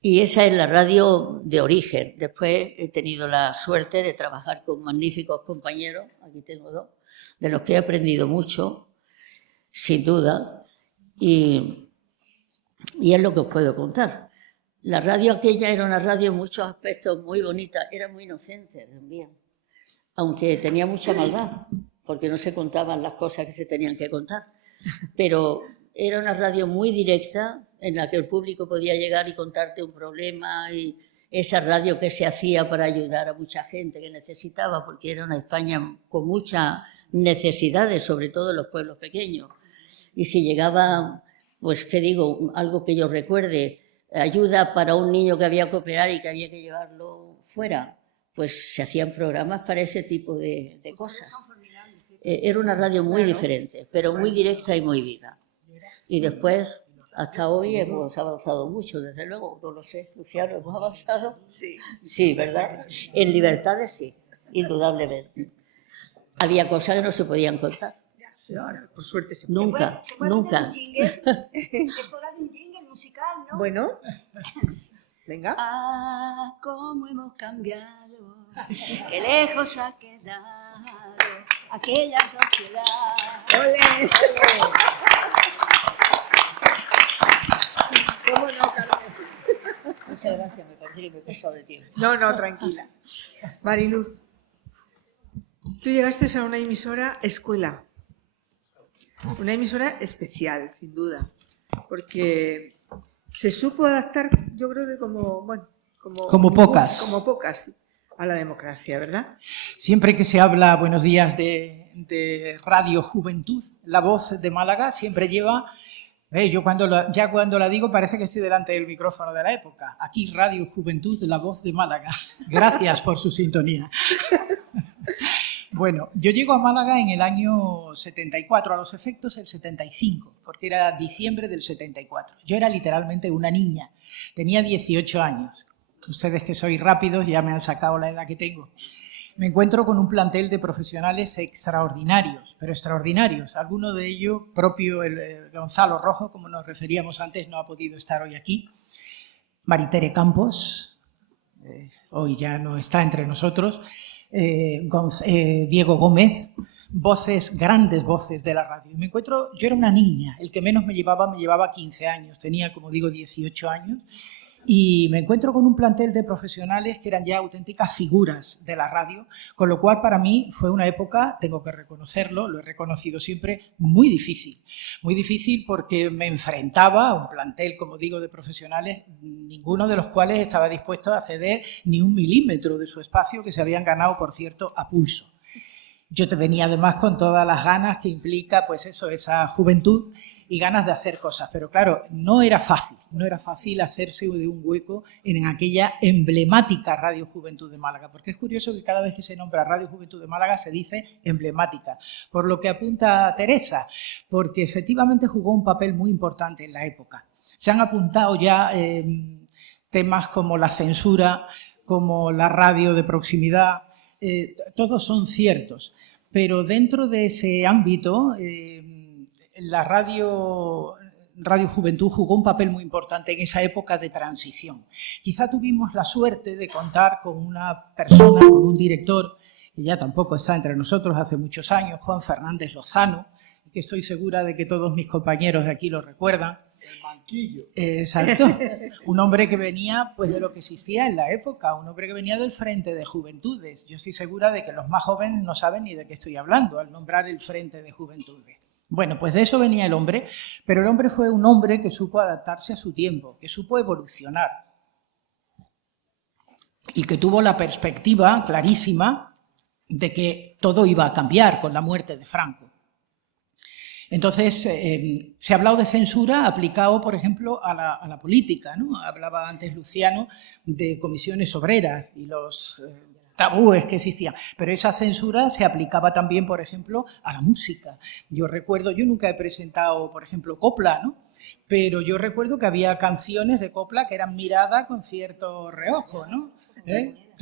Y esa es la radio de origen. Después he tenido la suerte de trabajar con magníficos compañeros, aquí tengo dos, de los que he aprendido mucho, sin duda, y es lo que os puedo contar. La radio aquella era una radio en muchos aspectos muy bonita, era muy inocente también, aunque tenía mucha maldad, porque no se contaban las cosas que se tenían que contar, pero era una radio muy directa en la que el público podía llegar y contarte un problema, y esa radio que se hacía para ayudar a mucha gente que necesitaba, porque era una España con muchas necesidades, sobre todo en los pueblos pequeños. Y si llegaba, pues qué digo, algo que yo recuerde, ayuda para un niño que había que operar y que había que llevarlo fuera, pues se hacían programas para ese tipo de cosas. Era una radio muy diferente, pero muy directa y muy viva. Y después, hasta hoy hemos avanzado mucho, desde luego, no lo sé, Luciano, ¿hemos avanzado? Sí. Sí, ¿verdad? En libertades sí, indudablemente. Había cosas que no se podían contar. Pero ahora, por suerte, se Nunca, nunca. Es hora de un jingle musical, ¿no? Bueno, venga. Ah, cómo hemos cambiado, qué lejos ha quedado aquella sociedad. ¡Ole! ¿Cómo no, Carmen? Muchas gracias, me parece que me he pasado de tiempo. No, tranquila. Mariluz, tú llegaste a una emisora escuela. Una emisora especial, sin duda, porque se supo adaptar, yo creo que como pocas. Como pocas a la democracia, ¿verdad? Siempre que se habla, buenos días, de Radio Juventud, la voz de Málaga siempre lleva... yo cuando la digo parece que estoy delante del micrófono de la época. Aquí Radio Juventud, la voz de Málaga. Gracias por su sintonía. Bueno, yo llego a Málaga en el año 74, a los efectos el 75, porque era diciembre del 74. Yo era literalmente una niña, tenía 18 años. Ustedes que sois rápidos ya me han sacado la edad que tengo. Me encuentro con un plantel de profesionales extraordinarios, pero extraordinarios. Alguno de ellos, propio el Gonzalo Rojo, como nos referíamos antes, no ha podido estar hoy aquí. Maritere Campos, hoy ya no está entre nosotros. Diego Gómez, grandes voces de la radio. Me encuentro, yo era una niña, el que menos me llevaba 15 años, tenía, como digo, 18 años, y me encuentro con un plantel de profesionales que eran ya auténticas figuras de la radio, con lo cual para mí fue una época, tengo que reconocerlo, lo he reconocido siempre, muy difícil porque me enfrentaba a un plantel, como digo, de profesionales, ninguno de los cuales estaba dispuesto a ceder ni un milímetro de su espacio, que se habían ganado, por cierto, a pulso. Yo te venía además con todas las ganas que implica, pues eso, esa juventud y ganas de hacer cosas, pero claro, no era fácil hacerse de un hueco en aquella emblemática Radio Juventud de Málaga, porque es curioso que cada vez que se nombra Radio Juventud de Málaga se dice emblemática, por lo que apunta Teresa, porque efectivamente jugó un papel muy importante en la época. Se han apuntado ya temas como la censura, como la radio de proximidad, todos son ciertos, pero dentro de ese ámbito la Radio Juventud jugó un papel muy importante en esa época de transición. Quizá tuvimos la suerte de contar con una persona, con un director, que ya tampoco está entre nosotros hace muchos años, Juan Fernández Lozano, que estoy segura de que todos mis compañeros de aquí lo recuerdan. El Manquillo. Exacto. Un hombre que venía pues, de lo que existía en la época, un hombre que venía del Frente de Juventudes. Yo estoy segura de que los más jóvenes no saben ni de qué estoy hablando al nombrar el Frente de Juventudes. Bueno, pues de eso venía el hombre, pero el hombre fue un hombre que supo adaptarse a su tiempo, que supo evolucionar y que tuvo la perspectiva clarísima de que todo iba a cambiar con la muerte de Franco. Entonces, se ha hablado de censura aplicado, por ejemplo, a la política, ¿no? Hablaba antes Luciano de comisiones obreras y los tabúes que existían, pero esa censura se aplicaba también, por ejemplo, a la música. Yo recuerdo, yo nunca he presentado, por ejemplo, copla, ¿no? Pero yo recuerdo que había canciones de copla que eran miradas con cierto reojo, ¿no?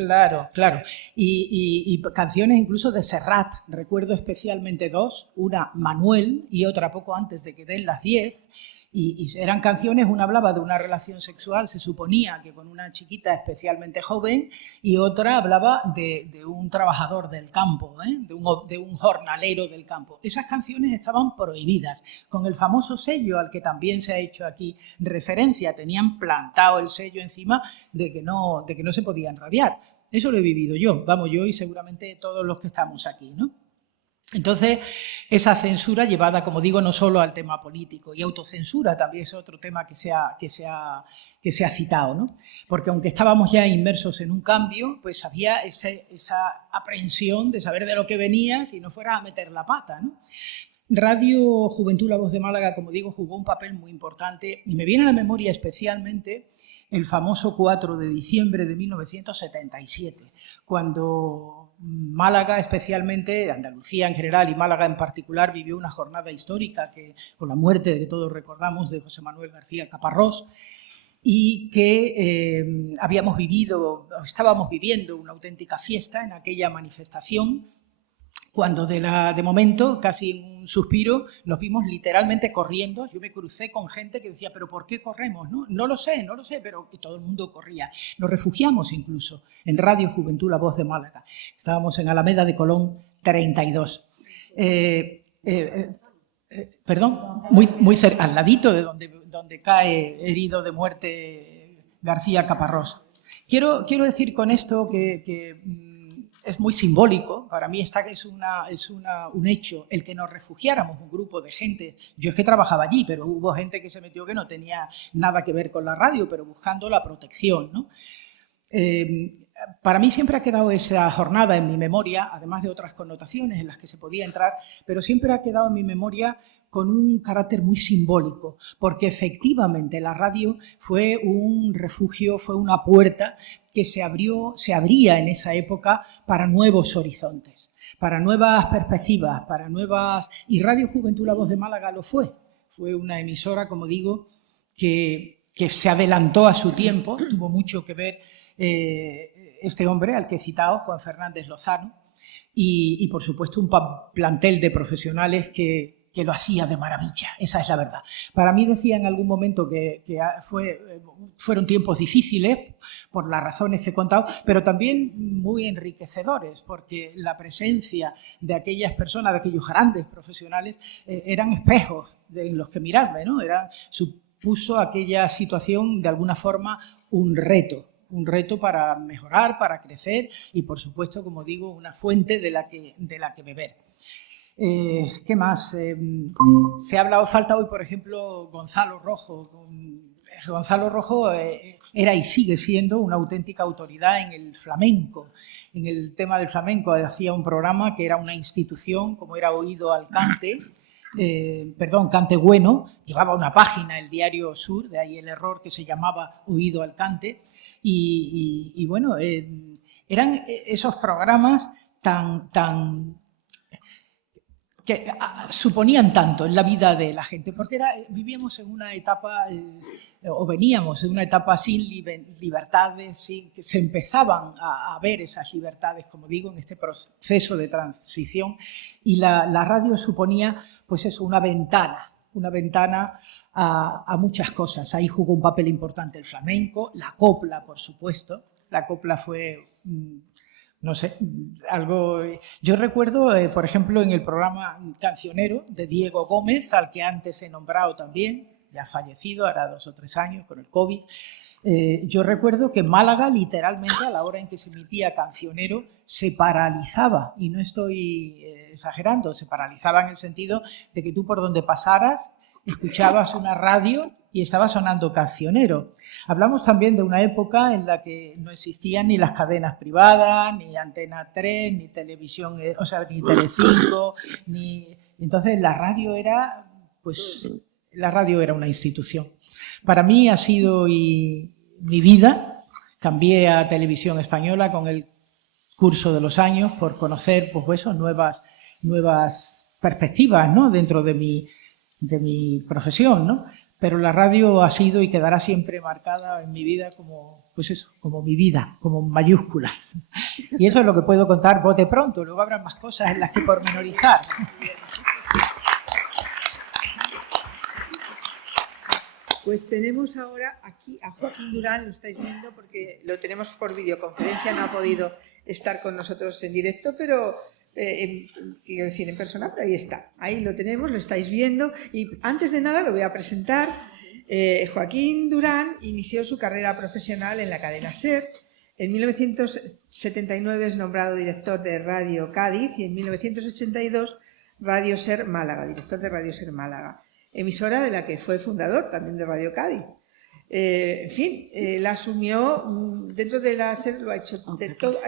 Claro, claro. Y canciones incluso de Serrat. Recuerdo especialmente dos, una Manuel y otra poco antes de que den las 10. Y eran canciones, una hablaba de una relación sexual, se suponía que con una chiquita especialmente joven, y otra hablaba de un trabajador del campo, de un jornalero del campo. Esas canciones estaban prohibidas, con el famoso sello al que también se ha hecho aquí referencia. Tenían plantado el sello encima de que no se podían radiar. Eso lo he vivido yo, vamos, yo y seguramente todos los que estamos aquí, ¿no? Entonces, esa censura llevada, como digo, no solo al tema político, y autocensura también es otro tema que se ha citado, ¿no? Porque aunque estábamos ya inmersos en un cambio, pues había esa aprehensión de saber de lo que venía si no fuera a meter la pata, ¿no? Radio Juventud La Voz de Málaga, como digo, jugó un papel muy importante, y me viene a la memoria especialmente el famoso 4 de diciembre de 1977, cuando Málaga, especialmente, Andalucía en general y Málaga en particular, vivió una jornada histórica que, con la muerte que todos recordamos de José Manuel García Caparrós, y que estábamos viviendo una auténtica fiesta en aquella manifestación, cuando de momento, casi en un suspiro, nos vimos literalmente corriendo. Yo me crucé con gente que decía, ¿pero por qué corremos? No lo sé, pero todo el mundo corría. Nos refugiamos incluso en Radio Juventud La Voz de Málaga. Estábamos en Alameda de Colón 32. Muy cerca, al ladito de donde cae herido de muerte García Caparrós. Quiero decir con esto que es muy simbólico, para mí es un hecho el que nos refugiáramos, un grupo de gente. Yo es que trabajaba allí, pero hubo gente que se metió que no tenía nada que ver con la radio, pero buscando la protección, ¿no? Para mí siempre ha quedado esa jornada en mi memoria, además de otras connotaciones en las que se podía entrar, pero siempre ha quedado en mi memoria con un carácter muy simbólico, porque efectivamente la radio fue un refugio, fue una puerta que se abría en esa época para nuevos horizontes, para nuevas perspectivas, y Radio Juventud La Voz de Málaga lo fue. Fue una emisora, como digo, que se adelantó a su tiempo. Tuvo mucho que ver este hombre al que he citado, Juan Fernández Lozano, y por supuesto un plantel de profesionales que lo hacía de maravilla, esa es la verdad. Para mí decía en algún momento que fueron tiempos difíciles, por las razones que he contado, pero también muy enriquecedores, porque la presencia de aquellas personas, de aquellos grandes profesionales, eran espejos en los que mirarme, ¿no? Supuso aquella situación, de alguna forma, un reto para mejorar, para crecer y, por supuesto, como digo, una fuente de la que beber. ¿Qué más? Falta hoy, por ejemplo, Gonzalo Rojo. Gonzalo Rojo era y sigue siendo una auténtica autoridad en el flamenco. En el tema del flamenco hacía un programa que era una institución, como era Oído al Cante, Cante Bueno, llevaba una página, el Diario Sur, de ahí el error, que se llamaba Oído al Cante, y bueno, eran esos programas que suponían tanto en la vida de la gente, porque vivíamos en una etapa, o veníamos de una etapa sin libertades, que se empezaban a ver esas libertades, como digo, en este proceso de transición, y la radio suponía, pues eso, una ventana a muchas cosas. Ahí jugó un papel importante el flamenco, la copla, por supuesto. La copla fue no sé, algo... Yo recuerdo, por ejemplo, en el programa Cancionero de Diego Gómez, al que antes he nombrado también, ya fallecido, hará 2 o 3 años con el COVID, yo recuerdo que en Málaga, literalmente, a la hora en que se emitía Cancionero, se paralizaba, y no estoy exagerando, se paralizaba en el sentido de que tú por donde pasaras escuchabas una radio y estaba sonando Cancionero. Hablamos también de una época en la que no existían ni las cadenas privadas, ni Antena 3, ni televisión, ni Telecinco, entonces la radio era una institución. Para mí ha sido mi vida. Cambié a Televisión Española con el curso de los años por conocer, pues eso, nuevas perspectivas, ¿no?, dentro de mi profesión, ¿no? pero la radio ha sido y quedará siempre marcada en mi vida como, pues eso, como mi vida, como mayúsculas. Y eso es lo que puedo contar bote pronto, luego habrá más cosas en las que pormenorizar. Pues tenemos ahora aquí a Joaquín Durán, lo estáis viendo porque lo tenemos por videoconferencia, no ha podido estar con nosotros en directo, pero quiero decir en persona, pero ahí está, ahí lo tenemos, lo estáis viendo. Y antes de nada lo voy a presentar. Joaquín Durán inició su carrera profesional en la cadena SER. En 1979 es nombrado director de Radio Cádiz y en 1982 Radio SER Málaga, director de Radio SER Málaga, emisora de la que fue fundador también de Radio Cádiz. En fin, la asumió dentro de la SER, lo ha hecho de todo,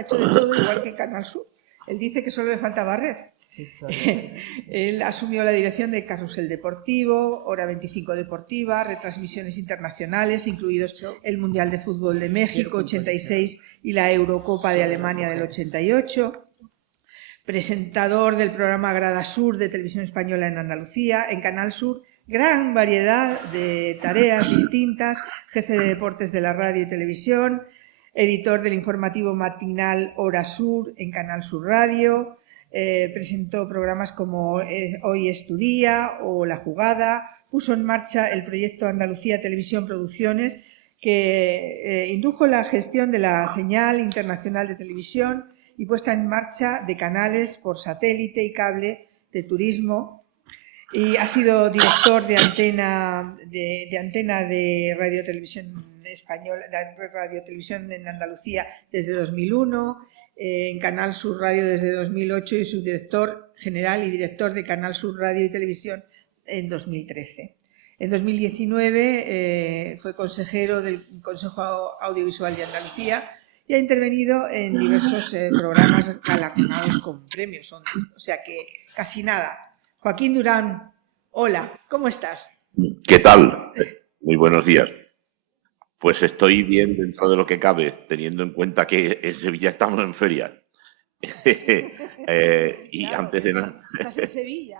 igual que Canal Sur. Él dice que solo le falta barrer. Él asumió la dirección de Carrusel Deportivo, Hora 25 Deportiva, retransmisiones internacionales, incluidos el Mundial de Fútbol de México 86 y la Eurocopa de Alemania del 88. Presentador del programa Grada Sur de Televisión Española en Andalucía, en Canal Sur, gran variedad de tareas distintas, jefe de deportes de la radio y televisión, editor del informativo matinal Hora Sur en Canal Sur Radio, presentó programas como Hoy es tu día o La Jugada, puso en marcha el proyecto Andalucía Televisión Producciones, que indujo la gestión de la señal internacional de televisión y puesta en marcha de canales por satélite y cable de turismo, y ha sido director de antena de Radio Televisión Española, de Radio Televisión en Andalucía desde 2001, en Canal Sur Radio desde 2008 y subdirector general y director de Canal Sur Radio y Televisión en 2013. En 2019 fue consejero del Consejo Audiovisual de Andalucía y ha intervenido en diversos programas galardonados con premios Ondas, o sea que casi nada. Joaquín Durán, hola, ¿cómo estás? ¿Qué tal? Muy buenos días. Pues estoy bien dentro de lo que cabe, teniendo en cuenta que en Sevilla estamos en feria. Y claro, antes de nada... ¿Estás en Sevilla?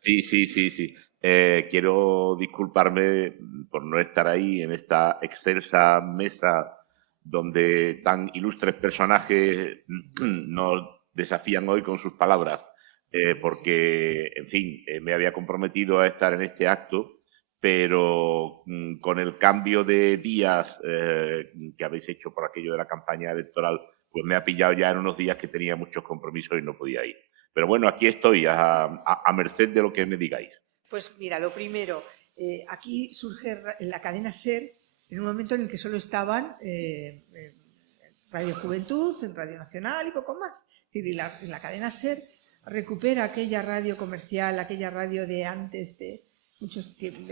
Sí. Quiero disculparme por no estar ahí en esta excelsa mesa donde tan ilustres personajes nos desafían hoy con sus palabras, porque, en fin, me había comprometido a estar en este acto, pero con el cambio de días que habéis hecho por aquello de la campaña electoral, pues me ha pillado ya en unos días que tenía muchos compromisos y no podía ir. Pero bueno, aquí estoy, a merced de lo que me digáis. Pues mira, lo primero, aquí surge en la cadena SER, en un momento en el que solo estaban Radio Juventud, en Radio Nacional y poco más. Es decir, en la cadena SER recupera aquella radio comercial, aquella radio de antes de muchos tiempos,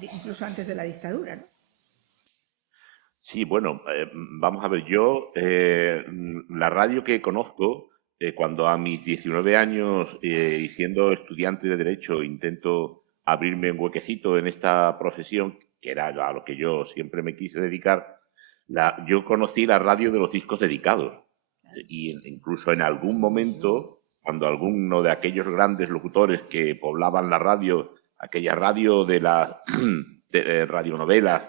incluso antes de la dictadura, ¿no? Sí, bueno, vamos a ver, yo la radio que conozco, cuando a mis 19 años y siendo estudiante de Derecho intento abrirme un huequecito en esta profesión, que era a lo que yo siempre me quise dedicar, yo conocí la radio de los discos dedicados. Y incluso en algún momento, cuando alguno de aquellos grandes locutores que poblaban la radio, aquella radio de las radionovelas,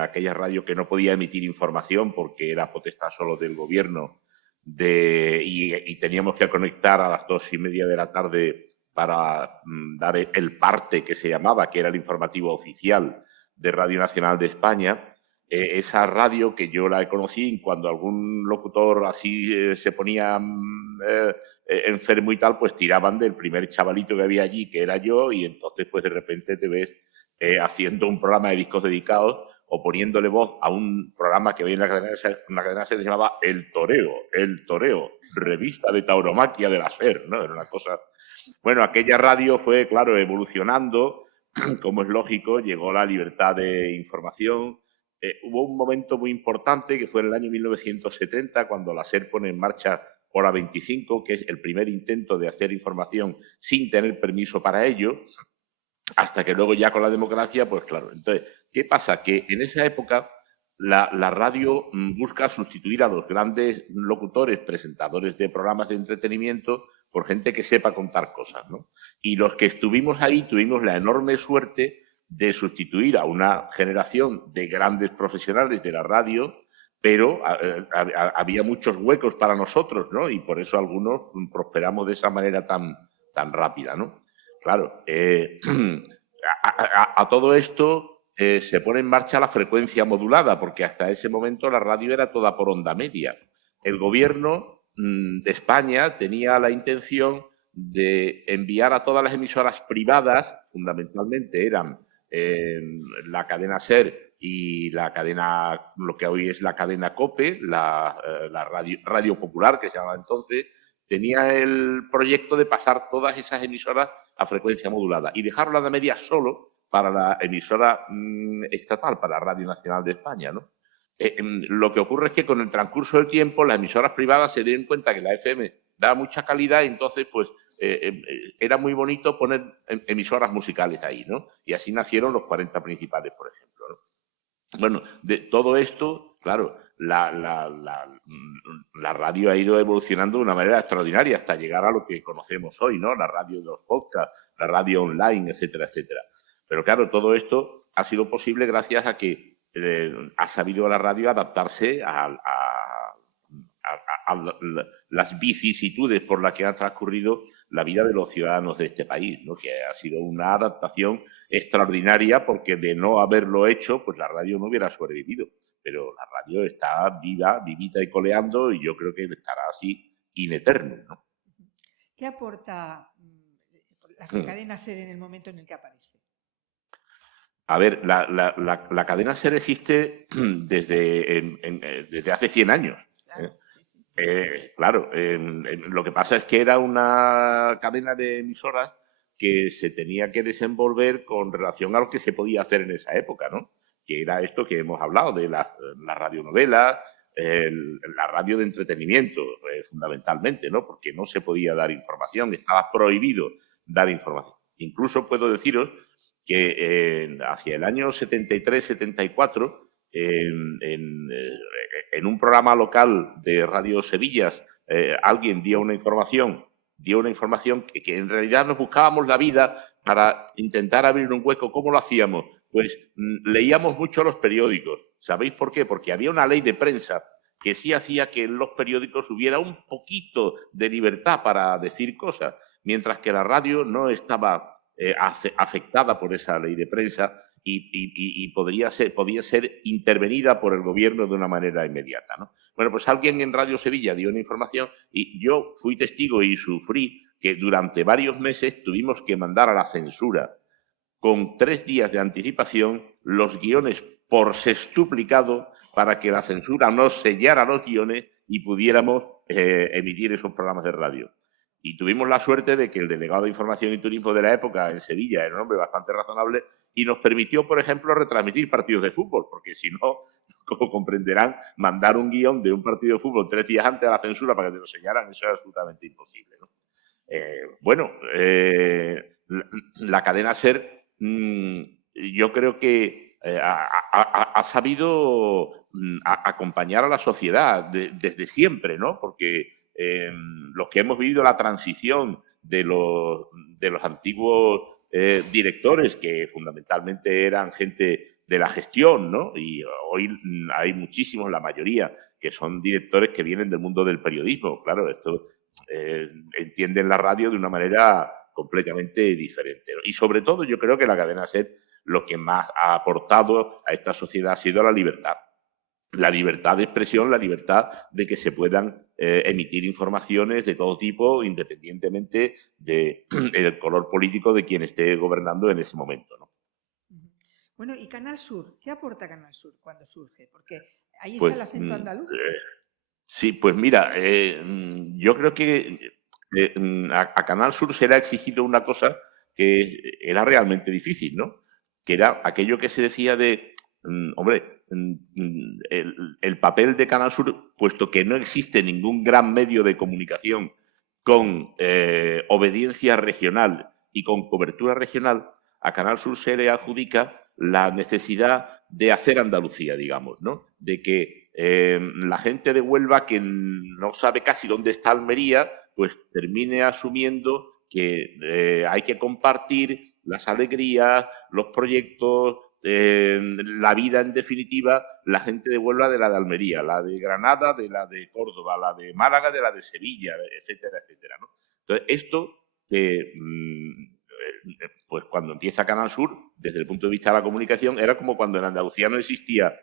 aquella radio que no podía emitir información porque era potestad solo del gobierno, y teníamos que conectar a las 2:30 de la tarde para dar el parte que se llamaba, que era el informativo oficial de Radio Nacional de España. Esa radio que yo la conocí cuando algún locutor así se ponía enfermo y tal, pues tiraban del primer chavalito que había allí, que era yo, y entonces pues de repente te ves haciendo un programa de discos dedicados o poniéndole voz a un programa que veía en la cadena SER que se llamaba El Toreo, revista de tauromaquia de la SER, ¿no? Era una cosa... Bueno, aquella radio fue, claro, evolucionando, como es lógico, llegó la libertad de información. Hubo un momento muy importante que fue en el año 1970, cuando la SER pone en marcha Hora 25, que es el primer intento de hacer información sin tener permiso para ello, hasta que luego ya con la democracia, pues claro. Entonces, ¿qué pasa? Que en esa época la radio busca sustituir a los grandes locutores, presentadores de programas de entretenimiento, por gente que sepa contar cosas, ¿no? Y los que estuvimos ahí tuvimos la enorme suerte de sustituir a una generación de grandes profesionales de la radio, pero había muchos huecos para nosotros, ¿no? Y por eso algunos prosperamos de esa manera tan rápida, ¿no? Claro, a todo esto se pone en marcha la frecuencia modulada, porque hasta ese momento la radio era toda por onda media. El gobierno de España tenía la intención de enviar a todas las emisoras privadas, fundamentalmente eran la cadena SER y la cadena, lo que hoy es la cadena COPE, la radio Popular, que se llamaba entonces, tenía el proyecto de pasar todas esas emisoras a frecuencia modulada y dejar la media solo para la emisora estatal, para la Radio Nacional de España, ¿no? Lo que ocurre es que con el transcurso del tiempo las emisoras privadas se dieron cuenta que la FM da mucha calidad y entonces pues era muy bonito poner emisoras musicales ahí, ¿no? Y así nacieron los 40 principales, por ejemplo, ¿no? Bueno, de todo esto, claro, la radio ha ido evolucionando de una manera extraordinaria hasta llegar a lo que conocemos hoy, ¿no? La radio de los podcasts, la radio online, etcétera, etcétera. Pero claro, todo esto ha sido posible gracias a que ha sabido la radio adaptarse a las vicisitudes por las que ha transcurrido la vida de los ciudadanos de este país, ¿no? Que ha sido una adaptación extraordinaria porque de no haberlo hecho, pues la radio no hubiera sobrevivido. Pero la radio está viva, vivita y coleando y yo creo que estará así in eternum, ¿no? ¿Qué aporta la cadena SER en el momento en el que aparece? A ver, la cadena SER existe desde hace 100 años. Claro, lo que pasa es que era una cadena de emisoras que se tenía que desenvolver con relación a lo que se podía hacer en esa época, ¿no? Que era esto que hemos hablado, de la radionovela, la radio de entretenimiento, fundamentalmente, ¿no? Porque no se podía dar información, estaba prohibido dar información. Incluso puedo deciros que hacia el año 73-74, en un programa local de Radio Sevillas, alguien dio una información que en realidad nos buscábamos la vida para intentar abrir un hueco. ¿Cómo lo hacíamos? Pues leíamos mucho los periódicos. ¿Sabéis por qué? Porque había una ley de prensa que sí hacía que en los periódicos hubiera un poquito de libertad para decir cosas, mientras que la radio no estaba afectada por esa ley de prensa y podía ser intervenida por el gobierno de una manera inmediata, ¿no? Bueno, pues alguien en Radio Sevilla dio una información y yo fui testigo y sufrí que durante varios meses tuvimos que mandar a la censura con 3 días de anticipación los guiones por sextuplicado para que la censura no sellara los guiones y pudiéramos emitir esos programas de radio. Y tuvimos la suerte de que el delegado de Información y Turismo de la época en Sevilla era un hombre bastante razonable y nos permitió, por ejemplo, retransmitir partidos de fútbol, porque si no, como comprenderán, mandar un guión de un partido de fútbol 3 días antes de la censura para que te lo sellaran, eso era absolutamente imposible, ¿no? La cadena SER, yo creo que ha sabido acompañar a la sociedad desde siempre, ¿no? Porque los que hemos vivido la transición de los antiguos directores, que fundamentalmente eran gente de la gestión, ¿no? Y hoy hay muchísimos, la mayoría, que son directores que vienen del mundo del periodismo. Claro, esto entienden la radio de una manera completamente diferente, ¿no? Y sobre todo yo creo que la cadena SER lo que más ha aportado a esta sociedad ha sido la libertad. La libertad de expresión, la libertad de que se puedan emitir informaciones de todo tipo, independientemente del color político de quien esté gobernando en ese momento, ¿no? Bueno, y Canal Sur, ¿qué aporta Canal Sur cuando surge? Porque ahí Pues, está el acento andaluz. Sí, pues mira, yo creo que a Canal Sur se le ha exigido una cosa que era realmente difícil, ¿no? Que era aquello que se decía de, el papel de Canal Sur, puesto que no existe ningún gran medio de comunicación con obediencia regional y con cobertura regional, a Canal Sur se le adjudica la necesidad de hacer Andalucía, digamos, ¿no? De que la gente de Huelva, que no sabe casi dónde está Almería, pues termine asumiendo que hay que compartir las alegrías, los proyectos, la vida en definitiva, la gente de Huelva de la de Almería, la de Granada de la de Córdoba, la de Málaga de la de Sevilla, etcétera, etcétera, ¿no? Entonces, esto, pues cuando empieza Canal Sur, desde el punto de vista de la comunicación, era como cuando en Andalucía no existía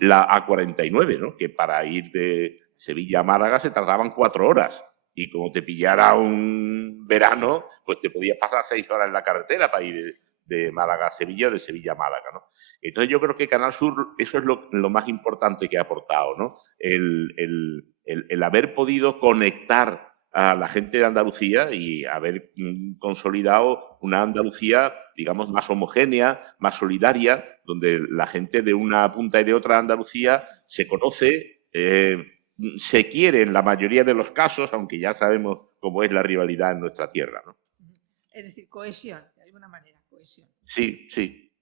la A49, ¿no? Que para ir de Sevilla a Málaga se tardaban 4 horas. Y como te pillara un verano, pues te podías pasar 6 horas en la carretera para ir de Málaga a Sevilla o de Sevilla a Málaga, ¿no? Entonces yo creo que Canal Sur, eso es lo más importante que ha aportado, ¿no? El haber podido conectar a la gente de Andalucía y haber consolidado una Andalucía, digamos, más homogénea, más solidaria, donde la gente de una punta y de otra de Andalucía se conoce, se quiere en la mayoría de los casos, aunque ya sabemos cómo es la rivalidad en nuestra tierra, ¿no? Es decir, cohesión, de alguna manera, cohesión. Sí, sí.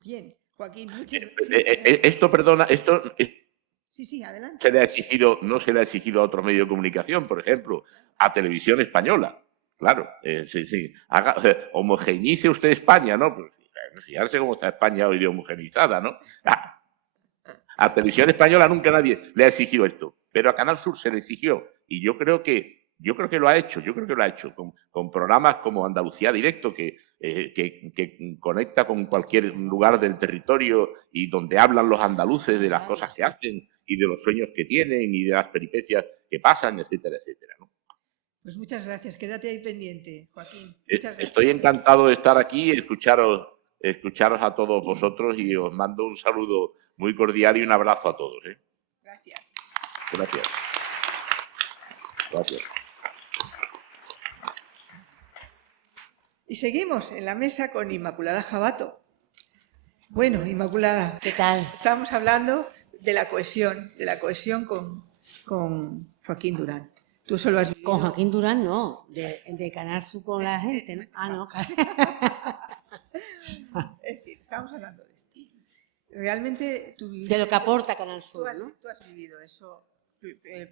Bien, Joaquín, muchas gracias. Esto, perdona, esto Sí, adelante. no se le ha exigido a otro medio de comunicación, por ejemplo, a Televisión Española. Claro, sí. Homogeneice usted España, ¿no? Pues ya sé cómo está España hoy de homogeneizada, ¿no? A Televisión Española nunca nadie le ha exigido esto, pero a Canal Sur se le exigió y yo creo que lo ha hecho, con programas como Andalucía Directo, que conecta con cualquier lugar del territorio y donde hablan los andaluces de las cosas que hacen y de los sueños que tienen y de las peripecias que pasan, etcétera, etcétera, ¿no? Pues muchas gracias, quédate ahí pendiente, Joaquín. Muchas gracias. Estoy encantado de estar aquí y escucharos a todos vosotros y os mando un saludo muy cordial y un abrazo a todos, ¿eh? Gracias. Gracias. Gracias. Y seguimos en la mesa con Inmaculada Jabato. Bueno, Inmaculada, ¿qué tal? Estábamos hablando de la cohesión con Joaquín Durán. ¿Tú solo has vivido? Con Joaquín Durán no, de Canal Sur con la gente, ¿no? No. Es decir, estamos hablando de esto. Realmente tú viviste... De lo que aporta Canal Sur, ¿no? Tú has vivido eso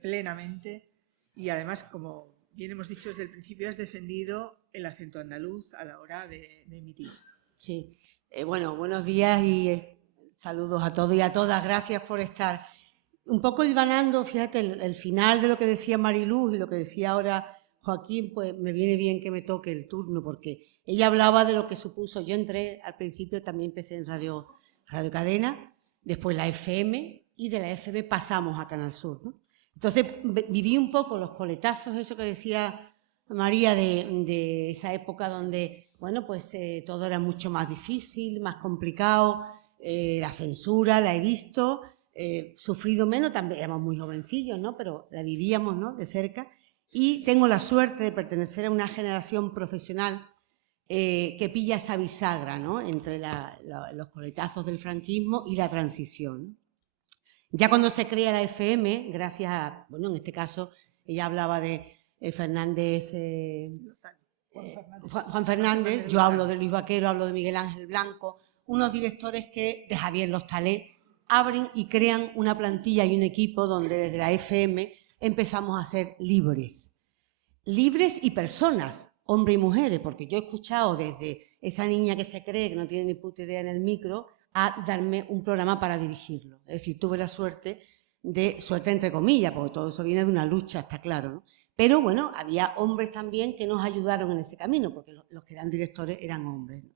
plenamente y además, como bien hemos dicho desde el principio, has defendido el acento andaluz a la hora de emitir. Sí. Bueno, buenos días y saludos a todos y a todas. Gracias por estar. Un poco hilvanando, fíjate, el final de lo que decía Mariluz y lo que decía ahora Joaquín, pues me viene bien que me toque el turno porque ella hablaba de lo que supuso. Yo entré al principio, también empecé en Radio Cadena, después la FM y de la FM pasamos a Canal Sur, ¿no? Entonces viví un poco los coletazos, eso que decía María de esa época donde, bueno, pues todo era mucho más difícil, más complicado, la censura la he visto, sufrido menos, también éramos muy jovencillos, ¿no? Pero la vivíamos, ¿no? De cerca y tengo la suerte de pertenecer a una generación profesional que pilla esa bisagra, ¿no? Entre los coletazos del franquismo y la transición, ¿no? Ya cuando se crea la FM, gracias a, bueno, en este caso, ella hablaba de Fernández, Juan Fernández, yo hablo de Luis Vaquero, hablo de Miguel Ángel Blanco, unos directores que, de Javier Lostalé, abren y crean una plantilla y un equipo donde desde la FM empezamos a ser libres y personas, hombres y mujeres, porque yo he escuchado desde esa niña que se cree que no tiene ni puta idea en el micro a darme un programa para dirigirlo. Es decir, tuve la suerte entre comillas, porque todo eso viene de una lucha, está claro, ¿no? Pero bueno, había hombres también que nos ayudaron en ese camino, porque los que eran directores eran hombres, ¿no?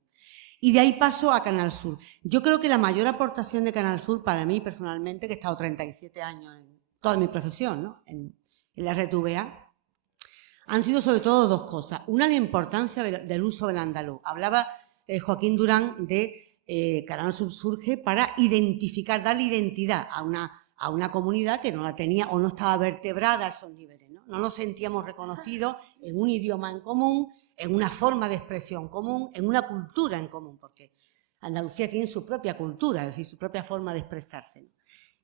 Y de ahí paso a Canal Sur. Yo creo que la mayor aportación de Canal Sur, para mí personalmente, que he estado 37 años en toda mi profesión, ¿no? En la RTVA, han sido sobre todo dos cosas. Una, la importancia del uso del andaluz. Hablaba Joaquín Durán de Canal Sur surge para identificar, darle identidad a una comunidad que no la tenía o no estaba vertebrada a esos niveles, ¿no? No nos sentíamos reconocidos en un idioma en común, en una forma de expresión común, en una cultura en común, porque Andalucía tiene su propia cultura, es decir, su propia forma de expresarse, ¿no?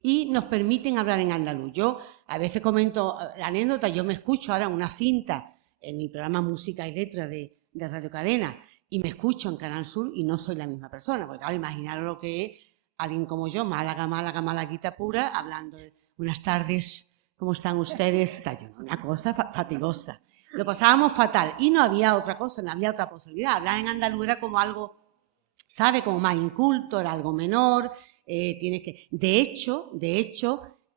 Y nos permiten hablar en andaluz. Yo a veces comento la anécdota, yo me escucho ahora una cinta en mi programa Música y Letra de Radio Cadena y me escucho en Canal Sur y no soy la misma persona, porque claro, imaginaros lo que es alguien como yo, malaguita pura, hablando de buenas tardes, ¿cómo están ustedes? Está una cosa fatigosa. lo pasábamos fatal y no había otra cosa, no había otra posibilidad. Hablar en andaluz era como algo, ¿sabe? Como más inculto, era algo menor, tienes que... De hecho,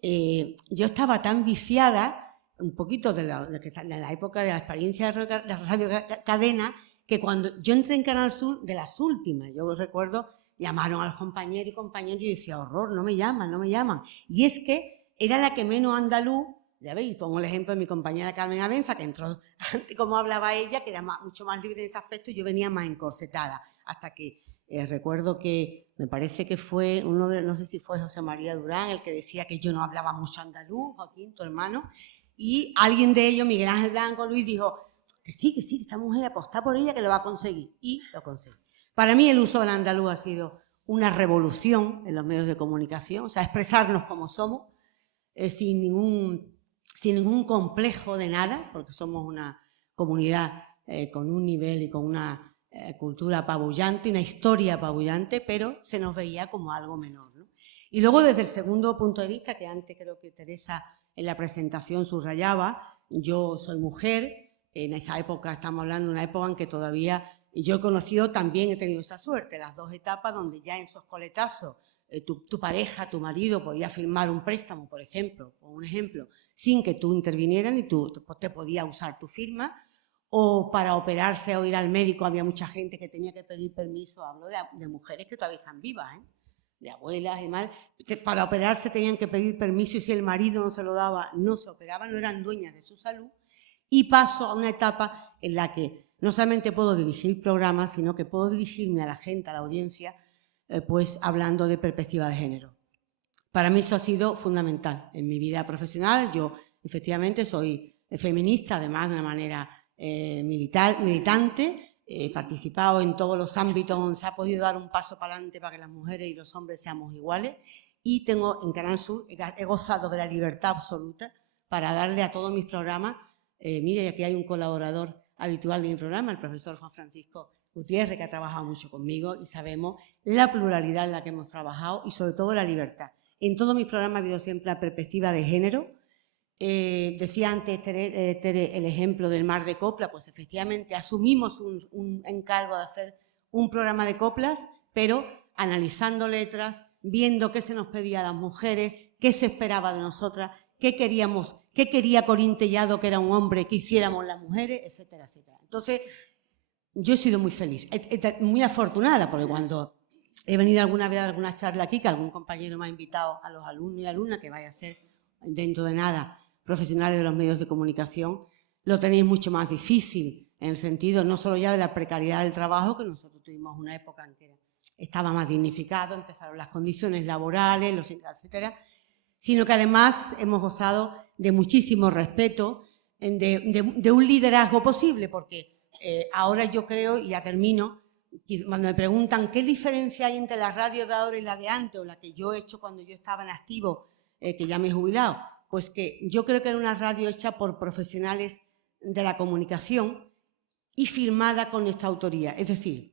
yo estaba tan viciada, un poquito de la época de la experiencia de Radio Cadena, que cuando yo entré en Canal Sur, de las últimas, yo recuerdo, llamaron a los compañeros y compañeras y yo decía, horror, no me llaman. Y es que era la que menos andaluz, ya veis, pongo el ejemplo de mi compañera Carmen Abenza, que entró antes como hablaba ella, que era mucho más libre en ese aspecto, y yo venía más encorsetada, hasta que recuerdo que, me parece que fue no sé si fue José María Durán, el que decía que yo no hablaba mucho andaluz, Joaquín, tu hermano, y alguien de ellos, Miguel Ángel Blanco, Luis, dijo, que sí, esta mujer apostar por ella que lo va a conseguir, y lo conseguí. Para mí el uso del andaluz ha sido una revolución en los medios de comunicación, o sea, expresarnos como somos, sin ningún complejo de nada, porque somos una comunidad con un nivel y con una cultura apabullante, una historia apabullante, pero se nos veía como algo menor, ¿no? Y luego desde el segundo punto de vista, que antes creo que Teresa en la presentación subrayaba, yo soy mujer, en esa época estamos hablando de una época en que todavía yo he conocido, también he tenido esa suerte, las dos etapas donde ya en esos coletazos tu pareja, tu marido podía firmar un préstamo, por ejemplo, o un ejemplo, sin que tú intervinieras y tú te podía usar tu firma, o para operarse o ir al médico había mucha gente que tenía que pedir permiso, hablo de mujeres que todavía están vivas, de abuelas y demás, que para operarse tenían que pedir permiso y si el marido no se lo daba, no se operaban, no eran dueñas de su salud, y paso a una etapa en la que no solamente puedo dirigir programas, sino que puedo dirigirme a la gente, a la audiencia, pues hablando de perspectiva de género. Para mí eso ha sido fundamental en mi vida profesional. Yo efectivamente soy feminista, además de una manera militante, he participado en todos los ámbitos donde se ha podido dar un paso para adelante para que las mujeres y los hombres seamos iguales, y tengo en Canal Sur, he gozado de la libertad absoluta para darle a todos mis programas, mire, aquí hay un colaborador habitual de mi programa, el profesor Juan Francisco Gutiérrez, que ha trabajado mucho conmigo, y sabemos la pluralidad en la que hemos trabajado y sobre todo la libertad. En todos mis programas ha habido siempre la perspectiva de género. Decía antes Tere, el ejemplo del Mar de Copla, pues efectivamente asumimos un encargo de hacer un programa de coplas, pero analizando letras, viendo qué se nos pedía a las mujeres, qué se esperaba de nosotras, qué queríamos, qué quería Corín Tellado, que era un hombre, que hiciéramos las mujeres, etcétera, etcétera. Entonces, yo he sido muy feliz, muy afortunada, porque cuando he venido alguna vez a alguna charla aquí, que algún compañero me ha invitado a los alumnos y alumnas, que vaya a ser dentro de nada profesionales de los medios de comunicación, lo tenéis mucho más difícil, en el sentido no solo ya de la precariedad del trabajo, que nosotros tuvimos una época en que estaba más dignificado, empezaron las condiciones laborales, los etcétera, sino que además hemos gozado de muchísimo respeto, de un liderazgo posible, porque ahora yo creo, y ya termino, cuando me preguntan qué diferencia hay entre la radio de ahora y la de antes, o la que yo he hecho cuando yo estaba en activo, que ya me he jubilado, pues que yo creo que era una radio hecha por profesionales de la comunicación y firmada con nuestra autoría. Es decir,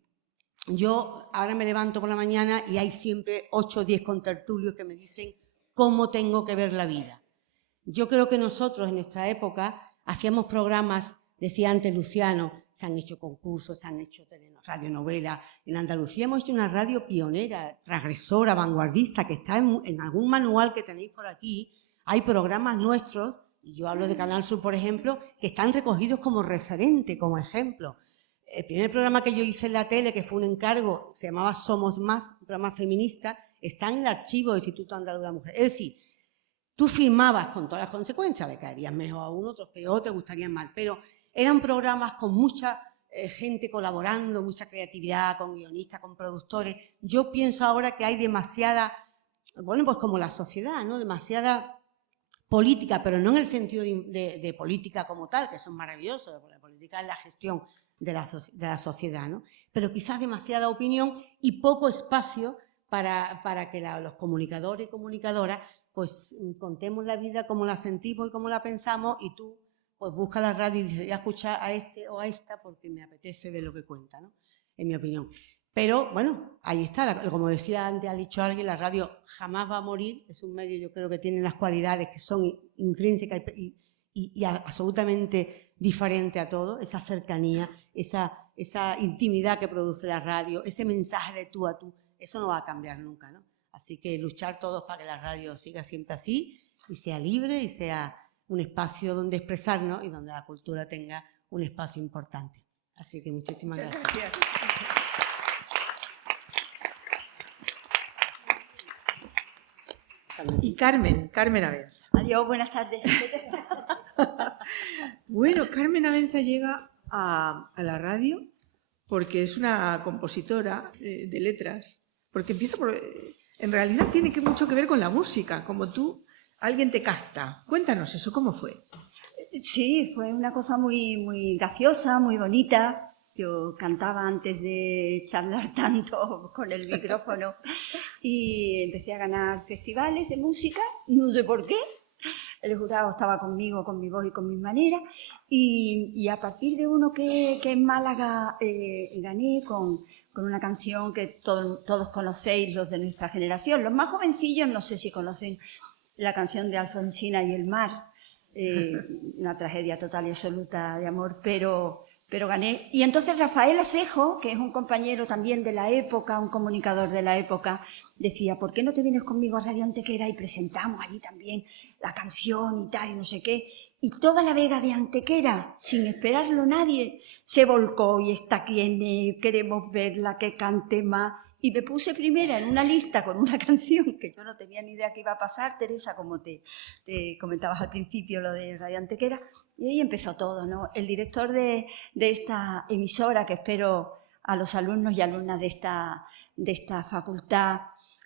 yo ahora me levanto por la mañana y hay siempre 8 o 10 contertulios que me dicen cómo tengo que ver la vida. Yo creo que nosotros en nuestra época hacíamos programas, decía antes Luciano, se han hecho concursos, se han hecho radionovelas. En Andalucía hemos hecho una radio pionera, transgresora, vanguardista, que está en algún manual que tenéis por aquí. Hay programas nuestros, y yo hablo de Canal Sur, por ejemplo, que están recogidos como referente, como ejemplo. El primer programa que yo hice en la tele, que fue un encargo, se llamaba Somos Más, un programa feminista, está en el archivo del Instituto Andaluz de la Mujer. Es decir, tú firmabas con todas las consecuencias, le caerías mejor a uno, otros peor, te gustarían mal, pero eran programas con mucha gente colaborando, mucha creatividad, con guionistas, con productores. Yo pienso ahora que hay demasiada, bueno, pues como la sociedad, ¿no? Demasiada política, pero no en el sentido de política como tal, que son maravillosos, porque la política es la gestión de la sociedad, ¿no? Pero quizás demasiada opinión y poco espacio para que los comunicadores y comunicadoras pues contemos la vida como la sentimos y como la pensamos, y tú pues busca la radio y dices, voy a escuchar a este o a esta porque me apetece ver lo que cuenta, ¿no? En mi opinión. Pero, bueno, ahí está, como decía antes, ha dicho alguien, la radio jamás va a morir, es un medio, yo creo que tiene las cualidades que son intrínsecas y absolutamente diferente a todo, esa cercanía, esa intimidad que produce la radio, ese mensaje de tú a tú, eso no va a cambiar nunca, ¿no? Así que luchar todos para que la radio siga siempre así y sea libre y sea un espacio donde expresarnos y donde la cultura tenga un espacio importante. Así que muchísimas gracias. Y Carmen Avenza. Adiós, buenas tardes. Bueno, Carmen Avenza llega a la radio porque es una compositora de letras, porque empieza por... En realidad tiene mucho que ver con la música, como tú, alguien te casta. Cuéntanos eso, ¿cómo fue? Sí, fue una cosa muy, muy graciosa, muy bonita. Yo cantaba antes de charlar tanto con el micrófono y empecé a ganar festivales de música, no sé por qué. El jurado estaba conmigo, con mi voz y con mis maneras, y a partir de uno que en Málaga gané con una canción que todos conocéis, los de nuestra generación. Los más jovencillos no sé si conocen la canción de Alfonsina y el mar, una tragedia total y absoluta de amor, pero gané. Y entonces Rafael Asejo, que es un compañero también de la época, un comunicador de la época, decía, ¿por qué no te vienes conmigo a Radio Antequera y presentamos allí también la canción y tal y no sé qué? Y toda la Vega de Antequera, sin esperarlo nadie, se volcó y está quien queremos verla, que cante más. Y me puse primera en una lista con una canción que yo no tenía ni idea que iba a pasar, Teresa, como te comentabas al principio lo de Radio Antequera, y ahí empezó todo, ¿no? El director de esta emisora, que espero a los alumnos y alumnas de esta facultad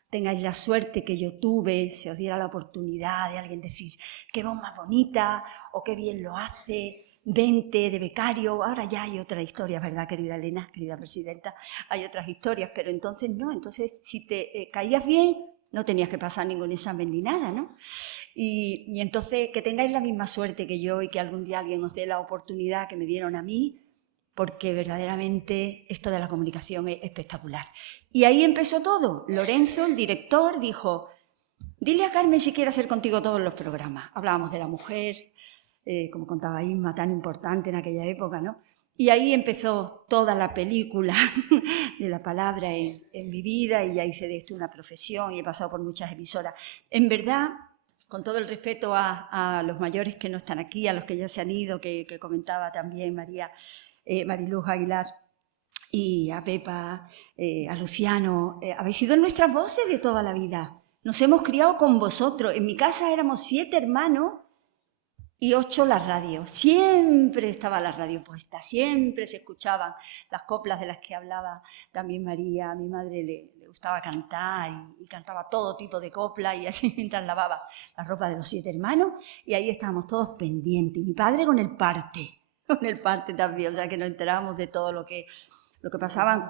tengáis la suerte que yo tuve, se os diera la oportunidad de alguien decir qué voz más bonita o qué bien lo hace, 20 de becario, ahora ya hay otra historia, ¿verdad, querida Elena, querida presidenta? Hay otras historias, pero entonces no, entonces si te caías bien no tenías que pasar ningún examen ni nada, ¿no? Y entonces que tengáis la misma suerte que yo y que algún día alguien os dé la oportunidad que me dieron a mí, porque verdaderamente esto de la comunicación es espectacular. Y ahí empezó todo. Lorenzo, el director, dijo, dile a Carmen si quiere hacer contigo todos los programas. Hablábamos de la mujer, como contaba Isma, tan importante en aquella época, ¿no? Y ahí empezó toda la película de la palabra en mi vida, y ya hice de esto una profesión y he pasado por muchas emisoras. En verdad, con todo el respeto a los mayores que no están aquí, a los que ya se han ido, que comentaba también Mariluz Aguilar, y a Pepa, a Luciano, habéis sido nuestras voces de toda la vida. Nos hemos criado con vosotros. En mi casa éramos 7 hermanos y 8 las radios. Siempre estaba la radio puesta, siempre se escuchaban las coplas de las que hablaba también María. A mi madre le gustaba cantar y cantaba todo tipo de coplas, y así mientras lavaba la ropa de los 7 hermanos, y ahí estábamos todos pendientes. Y mi padre con el parte también, o sea que nos enterábamos de todo lo que pasaban.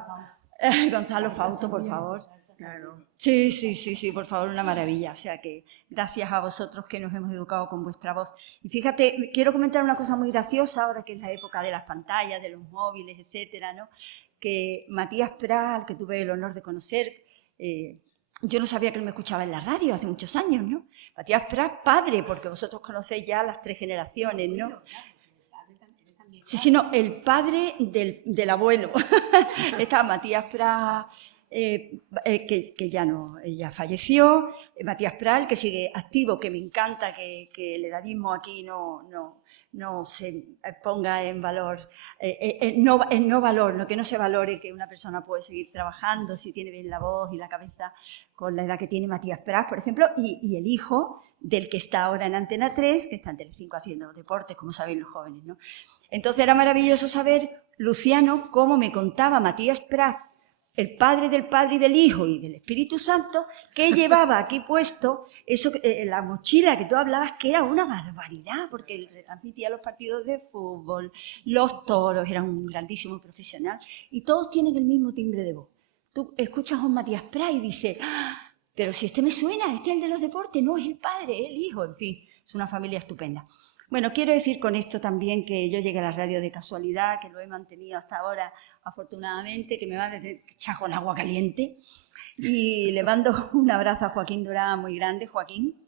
Gonzalo Fausto, por favor. Claro. Sí, por favor, una maravilla. O sea que gracias a vosotros que nos hemos educado con vuestra voz. Y fíjate, quiero comentar una cosa muy graciosa, ahora que es la época de las pantallas, de los móviles, etcétera, ¿no? Que Matías Prat, al que tuve el honor de conocer, yo no sabía que él me escuchaba en la radio hace muchos años, ¿no? Matías Prat, padre, porque vosotros conocéis ya las 3 generaciones, ¿no? Sí, no, el padre del abuelo. Estaba Matías Prat, que ya falleció, Matías Prat, que sigue activo, que me encanta que el edadismo aquí no se ponga en valor, no valor, no, que no se valore que una persona puede seguir trabajando si tiene bien la voz y la cabeza con la edad que tiene Matías Prat, por ejemplo, y el hijo del que está ahora en Antena 3, que está en Telecinco haciendo deportes, como saben los jóvenes, ¿no? Entonces era maravilloso saber, Luciano, cómo me contaba Matías Prat, el Padre del Padre y del Hijo y del Espíritu Santo, que llevaba aquí puesto eso, la mochila que tú hablabas, que era una barbaridad, porque él retransmitía los partidos de fútbol, los toros, era un grandísimo profesional, y todos tienen el mismo timbre de voz. Tú escuchas a un Matías Prat y dices, pero si este me suena, este es el de los deportes, no, es el padre, es el hijo, en fin, es una familia estupenda. Bueno, quiero decir con esto también que yo llegué a la radio de casualidad, que lo he mantenido hasta ahora, afortunadamente, que me van a tener que echar con agua caliente. Y le mando un abrazo a Joaquín Durán muy grande. Joaquín,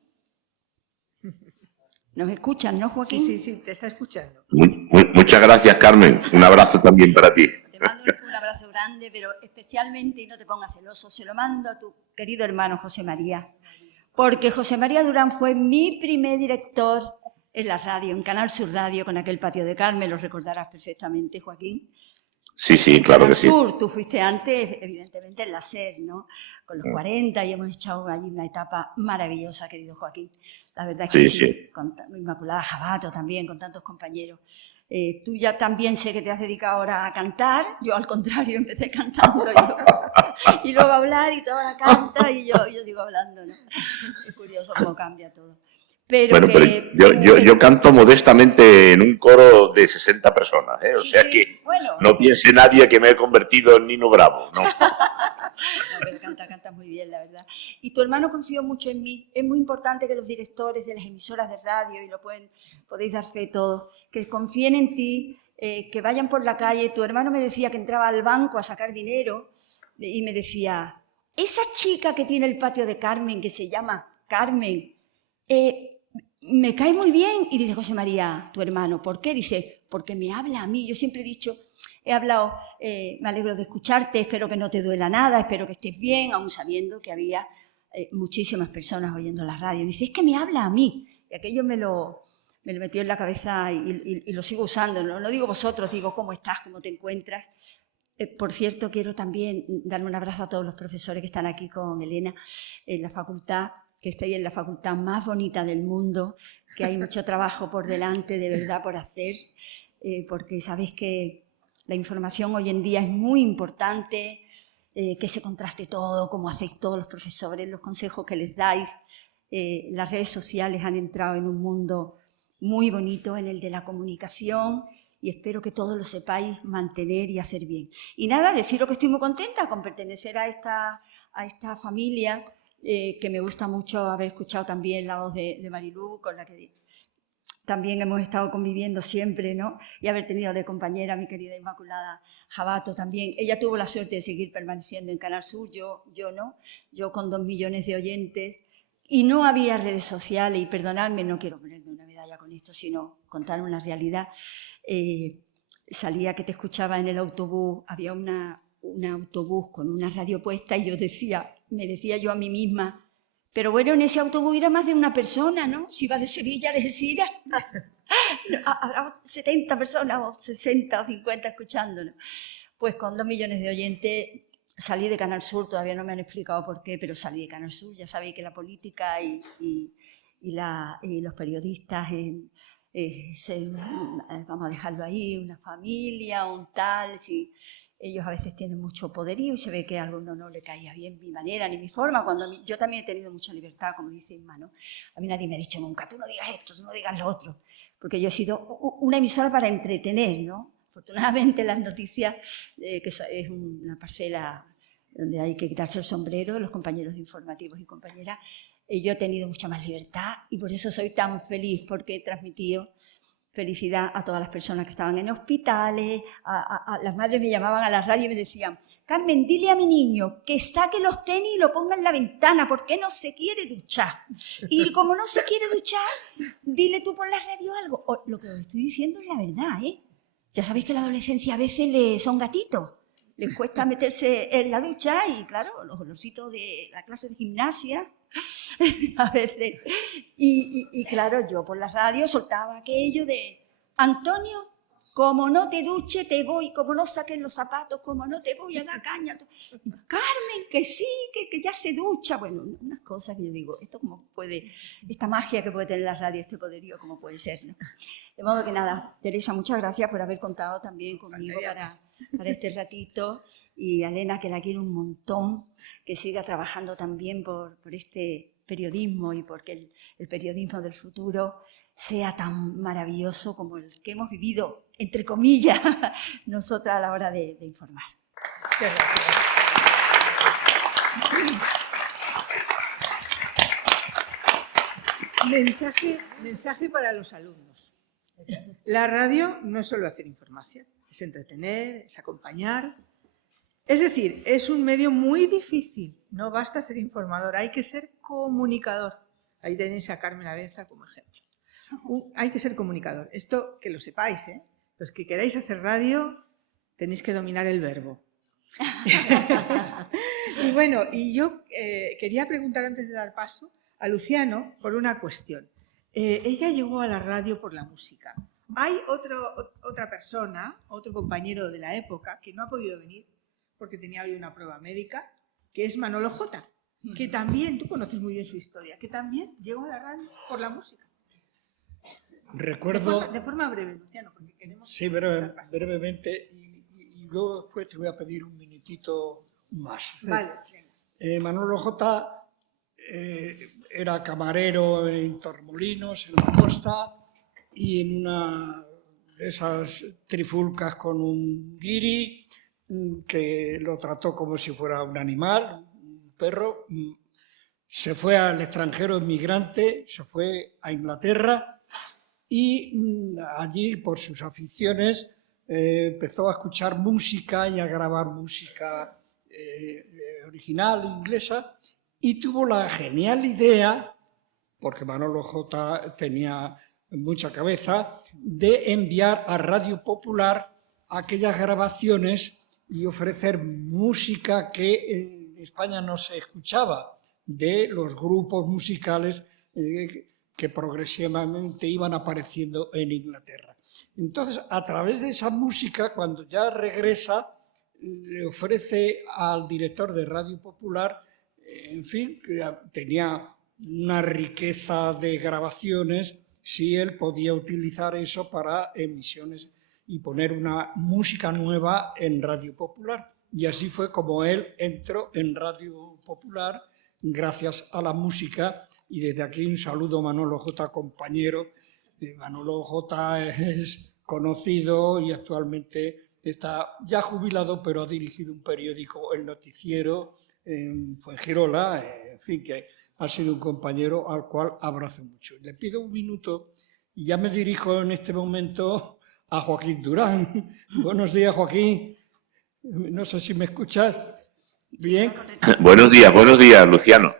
¿nos escuchan, no, Joaquín? Sí, te está escuchando. Muy Muchas gracias, Carmen. Un abrazo también para ti. Te mando un abrazo grande, pero especialmente, y no te pongas celoso, se lo mando a tu querido hermano José María, porque José María Durán fue mi primer director en la radio, en Canal Sur Radio, con aquel Patio de Carmen, lo recordarás perfectamente, Joaquín. Sí, sí, claro que sí. Sur, tú fuiste antes, evidentemente, en la SER, ¿no? Con los 40 y hemos echado allí una etapa maravillosa, querido Joaquín. La verdad es que sí. Con Inmaculada Jabato también, con tantos compañeros. Tú ya también sé que te has dedicado ahora a cantar, yo al contrario empecé cantando y luego a hablar y tú ahora cantas y yo sigo hablando, ¿no? Es curioso cómo cambia todo. Pero bueno, que, pero yo canto modestamente en un coro de 60 personas, ¿eh? O sí, sea sí, que bueno, no piense nadie que me he convertido en Nino Bravo, ¿no? No, pero canta muy bien, la verdad. Y tu hermano confió mucho en mí. Es muy importante que los directores de las emisoras de radio, y podéis dar fe todos, que confíen en ti, que vayan por la calle. Tu hermano me decía que entraba al banco a sacar dinero y me decía, esa chica que tiene el Patio de Carmen, que se llama Carmen, me cae muy bien. Y dice José María, tu hermano, ¿por qué? Dice, porque me habla a mí. Yo siempre he dicho, he hablado, me alegro de escucharte, espero que no te duela nada, espero que estés bien, aún sabiendo que había muchísimas personas oyendo la radio. Dice, es que me habla a mí. Y aquello me lo metió en la cabeza y lo sigo usando. No digo vosotros, digo cómo estás, cómo te encuentras. Por cierto, quiero también darle un abrazo a todos los profesores que están aquí con Elena en la facultad, que estáis en la facultad más bonita del mundo, que hay mucho trabajo por delante, de verdad, por hacer, porque sabéis que la información hoy en día es muy importante, que se contraste todo, como hacéis todos los profesores, los consejos que les dais. Las redes sociales han entrado en un mundo muy bonito, en el de la comunicación, y espero que todos lo sepáis mantener y hacer bien. Y nada, deciros que estoy muy contenta con pertenecer a esta familia, que me gusta mucho haber escuchado también la voz de Marilú, con la que también hemos estado conviviendo siempre, ¿no? Y haber tenido de compañera a mi querida Inmaculada Jabato también. Ella tuvo la suerte de seguir permaneciendo en Canal Sur, yo no. Yo con 2 millones de oyentes y no había redes sociales, y perdonadme, no quiero ponerme una medalla con esto, sino contar una realidad. Salía que te escuchaba en el autobús, había un autobús con una radio puesta y me decía yo a mí misma, pero bueno, en ese autobús irá más de una persona, ¿no? Si vas de Sevilla a Algeciras, habrá 70 personas o 60 o 50 escuchándonos. Pues con 2 millones de oyentes salí de Canal Sur, todavía no me han explicado por qué, pero salí de Canal Sur. Ya sabéis que la política y los periodistas, vamos a dejarlo ahí, una familia, un tal, si ellos a veces tienen mucho poderío y se ve que a alguno no le caía bien mi manera ni mi forma, yo también he tenido mucha libertad, como dice Inma, ¿no? A mí nadie me ha dicho nunca, tú no digas esto, tú no digas lo otro, porque yo he sido una emisora para entretener, ¿no? Afortunadamente las noticias, que es una parcela donde hay que quitarse el sombrero, los compañeros de informativos y compañeras, yo he tenido mucha más libertad y por eso soy tan feliz, porque he transmitido felicidad a todas las personas que estaban en hospitales, a las madres me llamaban a la radio y me decían, Carmen, dile a mi niño que saque los tenis y lo ponga en la ventana, porque no se quiere duchar. Y como no se quiere duchar, dile tú por la radio algo. Lo que os estoy diciendo es la verdad, ¿eh? Ya sabéis que la adolescencia a veces son gatitos, les cuesta meterse en la ducha y claro, los olorcitos de la clase de gimnasia, a veces. Y claro, yo por la radio soltaba aquello de, Antonio, como no te duche te voy, como no saques los zapatos, como no te voy a dar caña. Carmen, que sí, que ya se ducha. Bueno, unas cosas que yo digo, esto como puede, esta magia que puede tener la radio, este poderío, como puede ser, ¿no? De modo que nada, Teresa, muchas gracias por haber contado también conmigo para este ratito. Y a Elena, que la quiero un montón, que siga trabajando también por este periodismo y porque el periodismo del futuro sea tan maravilloso como el que hemos vivido, entre comillas, nosotras a la hora de informar. Muchas gracias. Mensaje para los alumnos. La radio no es solo hacer información, es entretener, es acompañar. Es decir, es un medio muy difícil. No basta ser informador, hay que ser comunicador. Ahí tenéis a Carmen Abenza como ejemplo. Hay que ser comunicador. Esto que lo sepáis, ¿eh? Los que queráis hacer radio tenéis que dominar el verbo. Y bueno, y yo quería preguntar antes de dar paso a Luciano por una cuestión. Ella llegó a la radio por la música. Hay otra persona, otro compañero de la época que no ha podido venir porque tenía hoy una prueba médica, que es Manolo J, que también, tú conoces muy bien su historia, que también llegó a la radio por la música. Recuerdo... De forma breve, Luciano, porque queremos... Sí, brevemente, y luego después te voy a pedir un minutito más. Vale. Manolo J era camarero en Torremolinos, en la costa, y en una de esas trifulcas con un guiri que lo trató como si fuera un animal, un perro, se fue al extranjero inmigrante, se fue a Inglaterra y allí por sus aficiones empezó a escuchar música y a grabar música original inglesa y tuvo la genial idea, porque Manolo J tenía mucha cabeza, de enviar a Radio Popular aquellas grabaciones y ofrecer música que en España no se escuchaba, de los grupos musicales que progresivamente iban apareciendo en Inglaterra. Entonces, a través de esa música, cuando ya regresa, le ofrece al director de Radio Popular, en fin, que tenía una riqueza de grabaciones, si él podía utilizar eso para emisiones y poner una música nueva en Radio Popular. Y así fue como él entró en Radio Popular, gracias a la música. Y desde aquí un saludo a Manolo J, compañero. Manolo J es conocido y actualmente está ya jubilado, pero ha dirigido un periódico, El Noticiero, en Fuengirola, en fin, que ha sido un compañero al cual abrazo mucho. Le pido un minuto y ya me dirijo en este momento a Joaquín Durán. Buenos días, Joaquín. No sé si me escuchas. ¿Bien? Buenos días, Luciano.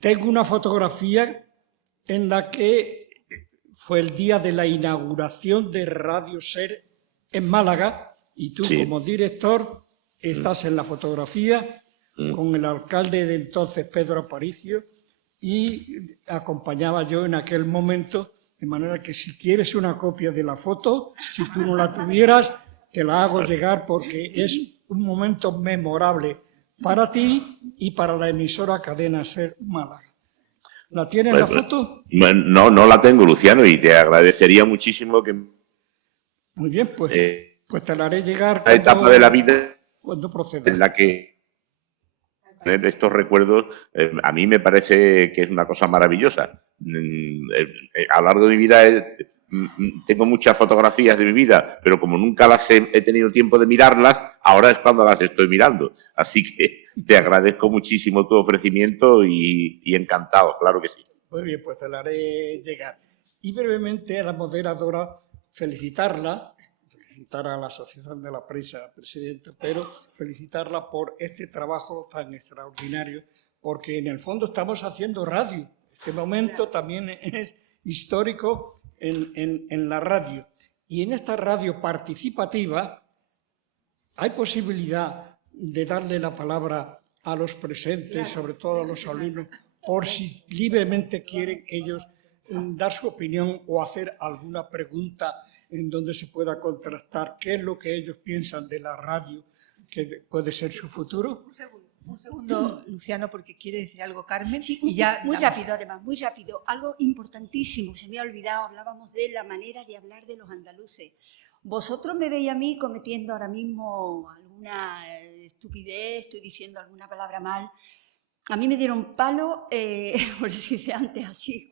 Tengo una fotografía en la que fue el día de la inauguración de Radio Ser en Málaga y tú, sí, como director estás en la fotografía con el alcalde de entonces, Pedro Aparicio, y acompañaba yo en aquel momento, de manera que si quieres una copia de la foto, si tú no la tuvieras, te la hago llegar porque es un momento memorable para ti y para la emisora Cadena Ser Málaga. ¿La tienes la foto? No la tengo, Luciano, y te agradecería muchísimo que... Muy bien, pues te la haré llegar la etapa de la vida cuando proceda. En la que estos recuerdos a mí me parece que es una cosa maravillosa. A lo largo de mi vida tengo muchas fotografías de mi vida, pero como nunca las he tenido tiempo de mirarlas, ahora es cuando las estoy mirando. Así que te agradezco muchísimo tu ofrecimiento y encantado, claro que sí. Muy bien, pues te la haré llegar. Y brevemente a la moderadora felicitar a la Asociación de la Prensa, presidente, pero felicitarla por este trabajo tan extraordinario, porque en el fondo estamos haciendo radio. Este momento también es histórico en la radio. Y en esta radio participativa hay posibilidad de darle la palabra a los presentes, sobre todo a los alumnos, por si libremente quieren ellos dar su opinión o hacer alguna pregunta en donde se pueda contrastar qué es lo que ellos piensan de la radio, que puede ser su futuro. Un segundo, Luciano, porque quiere decir algo Carmen. Sí, y ya muy rápido, además, muy rápido. Algo importantísimo, se me ha olvidado, hablábamos de la manera de hablar de los andaluces. Vosotros me veis a mí cometiendo ahora mismo alguna estupidez, estoy diciendo alguna palabra mal. A mí me dieron palo, por eso hice antes así,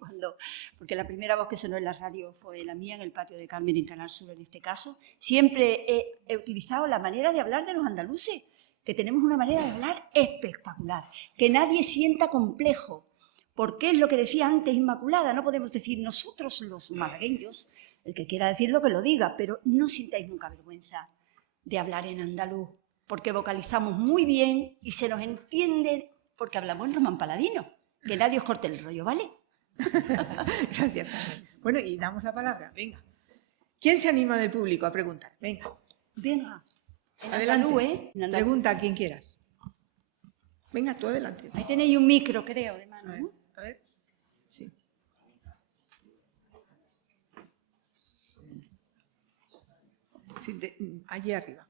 porque la primera voz que sonó en la radio fue la mía, en el patio de Carmen, en Canal Sur en este caso. Siempre he utilizado la manera de hablar de los andaluces, que tenemos una manera de hablar espectacular, que nadie sienta complejo, porque es lo que decía antes Inmaculada, no podemos decir nosotros los malagueños, el que quiera decirlo que lo diga, pero no sintáis nunca vergüenza de hablar en andaluz, porque vocalizamos muy bien y se nos entiende porque hablamos en román paladino. Que nadie os corte el rollo, ¿vale? Gracias. Bueno, y damos la palabra, venga. ¿Quién se anima del público a preguntar? Venga, Venga, en adelante. andaluz, ¿eh? En andaluz. Pregunta a quien quieras. Venga, tú adelante. Ahí tenéis un micro, creo, de mano, ¿no? A ver. Sí. Sí, allí arriba.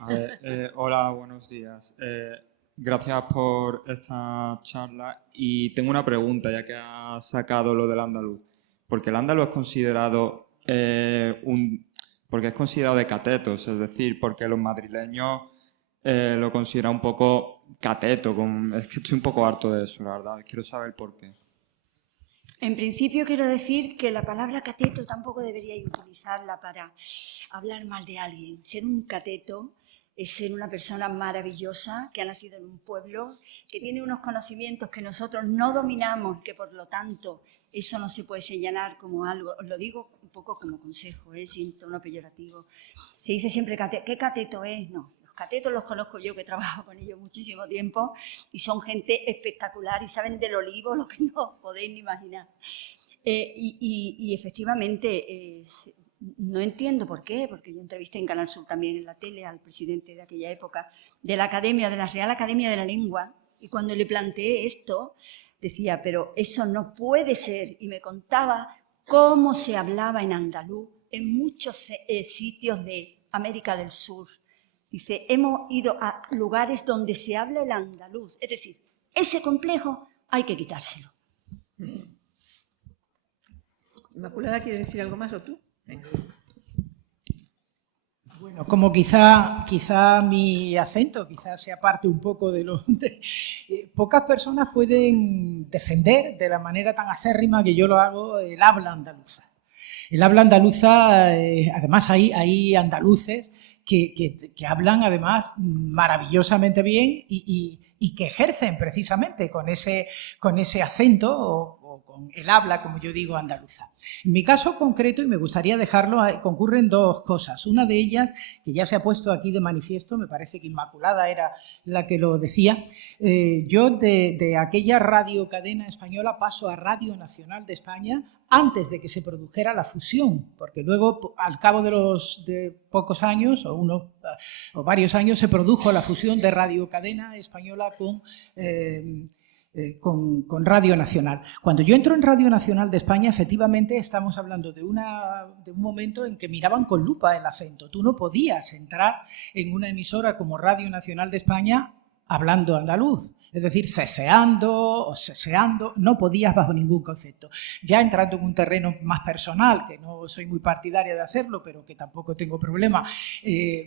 A ver, hola, buenos días. Gracias por esta charla y tengo una pregunta, ya que has sacado lo del andaluz. Porque el andaluz es considerado porque es considerado de catetos, es decir, porque los madrileños lo consideran un poco cateto. Es que estoy un poco harto de eso, la verdad. Quiero saber por qué. En principio quiero decir que la palabra cateto tampoco deberíais utilizarla para hablar mal de alguien. Ser un cateto es ser una persona maravillosa que ha nacido en un pueblo, que tiene unos conocimientos que nosotros no dominamos, que por lo tanto eso no se puede señalar como algo. Os lo digo un poco como consejo, sin tono peyorativo. Se dice siempre, ¿qué cateto es? No. Catetos los conozco yo, que he trabajado con ellos muchísimo tiempo, y son gente espectacular y saben del olivo lo que no podéis ni imaginar. Y efectivamente, no entiendo por qué, porque yo entrevisté en Canal Sur también en la tele al presidente de aquella época de la Academia, de la Real Academia de la Lengua, y cuando le planteé esto, decía, pero eso no puede ser, y me contaba cómo se hablaba en andaluz en muchos sitios de América del Sur. Dice, hemos ido a lugares donde se habla el andaluz. Es decir, ese complejo hay que quitárselo. Inmaculada, ¿quieres decir algo más o tú? Venga. Bueno, como quizá mi acento quizá sea parte un poco de lo... pocas personas pueden defender de la manera tan acérrima que yo lo hago el habla andaluza. El habla andaluza, además hay andaluces que hablan además maravillosamente bien y que ejercen precisamente con ese acento o con el habla, como yo digo, andaluza. En mi caso concreto, y me gustaría dejarlo, concurren dos cosas. Una de ellas, que ya se ha puesto aquí de manifiesto, me parece que Inmaculada era la que lo decía, yo de aquella radiocadena española paso a Radio Nacional de España antes de que se produjera la fusión, porque luego, al cabo de pocos años, o varios años, se produjo la fusión de radiocadena española con Radio Nacional. Cuando yo entro en Radio Nacional de España, efectivamente estamos hablando de un momento en que miraban con lupa el acento. Tú no podías entrar en una emisora como Radio Nacional de España hablando andaluz. Es decir, ceceando o seseando, no podías bajo ningún concepto. Ya entrando en un terreno más personal, que no soy muy partidaria de hacerlo, pero que tampoco tengo problema, he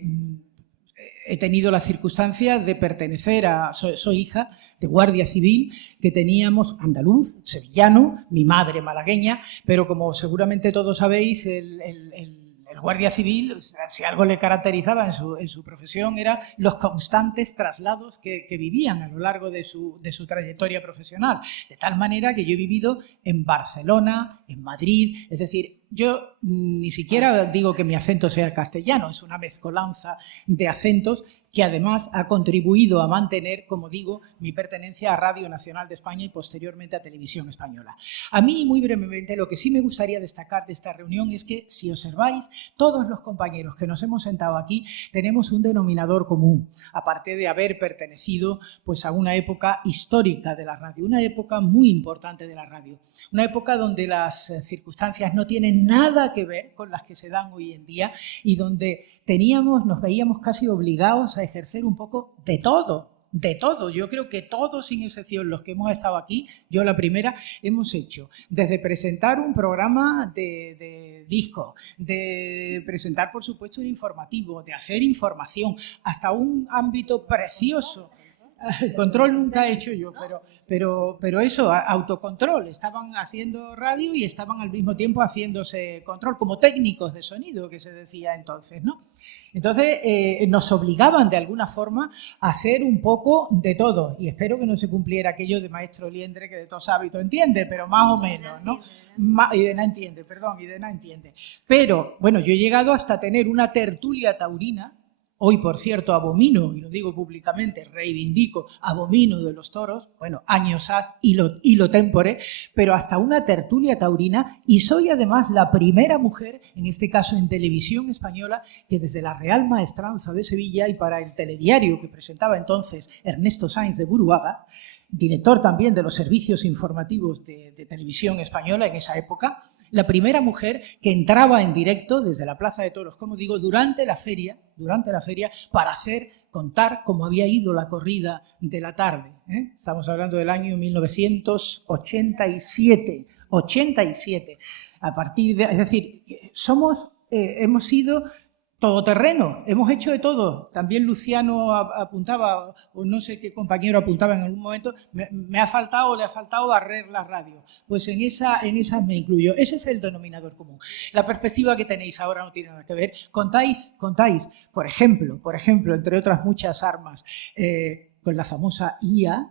tenido la circunstancia de pertenecer soy hija de guardia civil, que teníamos andaluz, sevillano, mi madre malagueña, pero como seguramente todos sabéis, el guardia civil, si algo le caracterizaba en su profesión, eran los constantes traslados que vivían a lo largo de su trayectoria profesional. De tal manera que yo he vivido en Barcelona, en Madrid, es decir, yo ni siquiera digo que mi acento sea castellano, es una mezcolanza de acentos que además ha contribuido a mantener, como digo, mi pertenencia a Radio Nacional de España y posteriormente a Televisión Española. A mí, muy brevemente, lo que sí me gustaría destacar de esta reunión es que, si observáis, todos los compañeros que nos hemos sentado aquí tenemos un denominador común, aparte de haber pertenecido pues, a una época histórica de la radio, una época muy importante de la radio, una época donde las circunstancias no tienen nada que ver con las que se dan hoy en día y donde nos veíamos casi obligados a ejercer un poco de todo. De todo. Yo creo que todos, sin excepción, los que hemos estado aquí, yo la primera, hemos hecho desde presentar un programa de disco, de presentar, por supuesto, un informativo, de hacer información, hasta un ámbito precioso El control nunca he hecho yo, pero eso, autocontrol. Estaban haciendo radio y estaban al mismo tiempo haciéndose control, como técnicos de sonido, que se decía entonces, ¿no? Entonces, nos obligaban de alguna forma a hacer un poco de todo. Y espero que no se cumpliera aquello de maestro Liendre, que de todos hábitos entiende, pero más o menos, ¿no? Y de nada entiende, perdón, y de nada entiende. Pero, bueno, yo he llegado hasta tener una tertulia taurina. Hoy, por cierto, abomino, y lo digo públicamente, reivindico, abomino de los toros, bueno, años as, hilo tempore, pero hasta una tertulia taurina, y soy además la primera mujer, en este caso en televisión española, que desde la Real Maestranza de Sevilla y para el telediario que presentaba entonces Ernesto Sáenz de Buruaga, director también de los servicios informativos de televisión española en esa época, la primera mujer que entraba en directo desde la Plaza de Toros, como digo, durante la feria, para contar cómo había ido la corrida de la tarde. Estamos hablando del año 1987. A partir de, es decir, hemos sido todoterreno, hemos hecho de todo. También Luciano apuntaba, o no sé qué compañero apuntaba en algún momento, le ha faltado barrer la radio. Pues en esa me incluyo. Ese es el denominador común. La perspectiva que tenéis ahora no tiene nada que ver. Contáis, por ejemplo, entre otras muchas armas, con la famosa IA,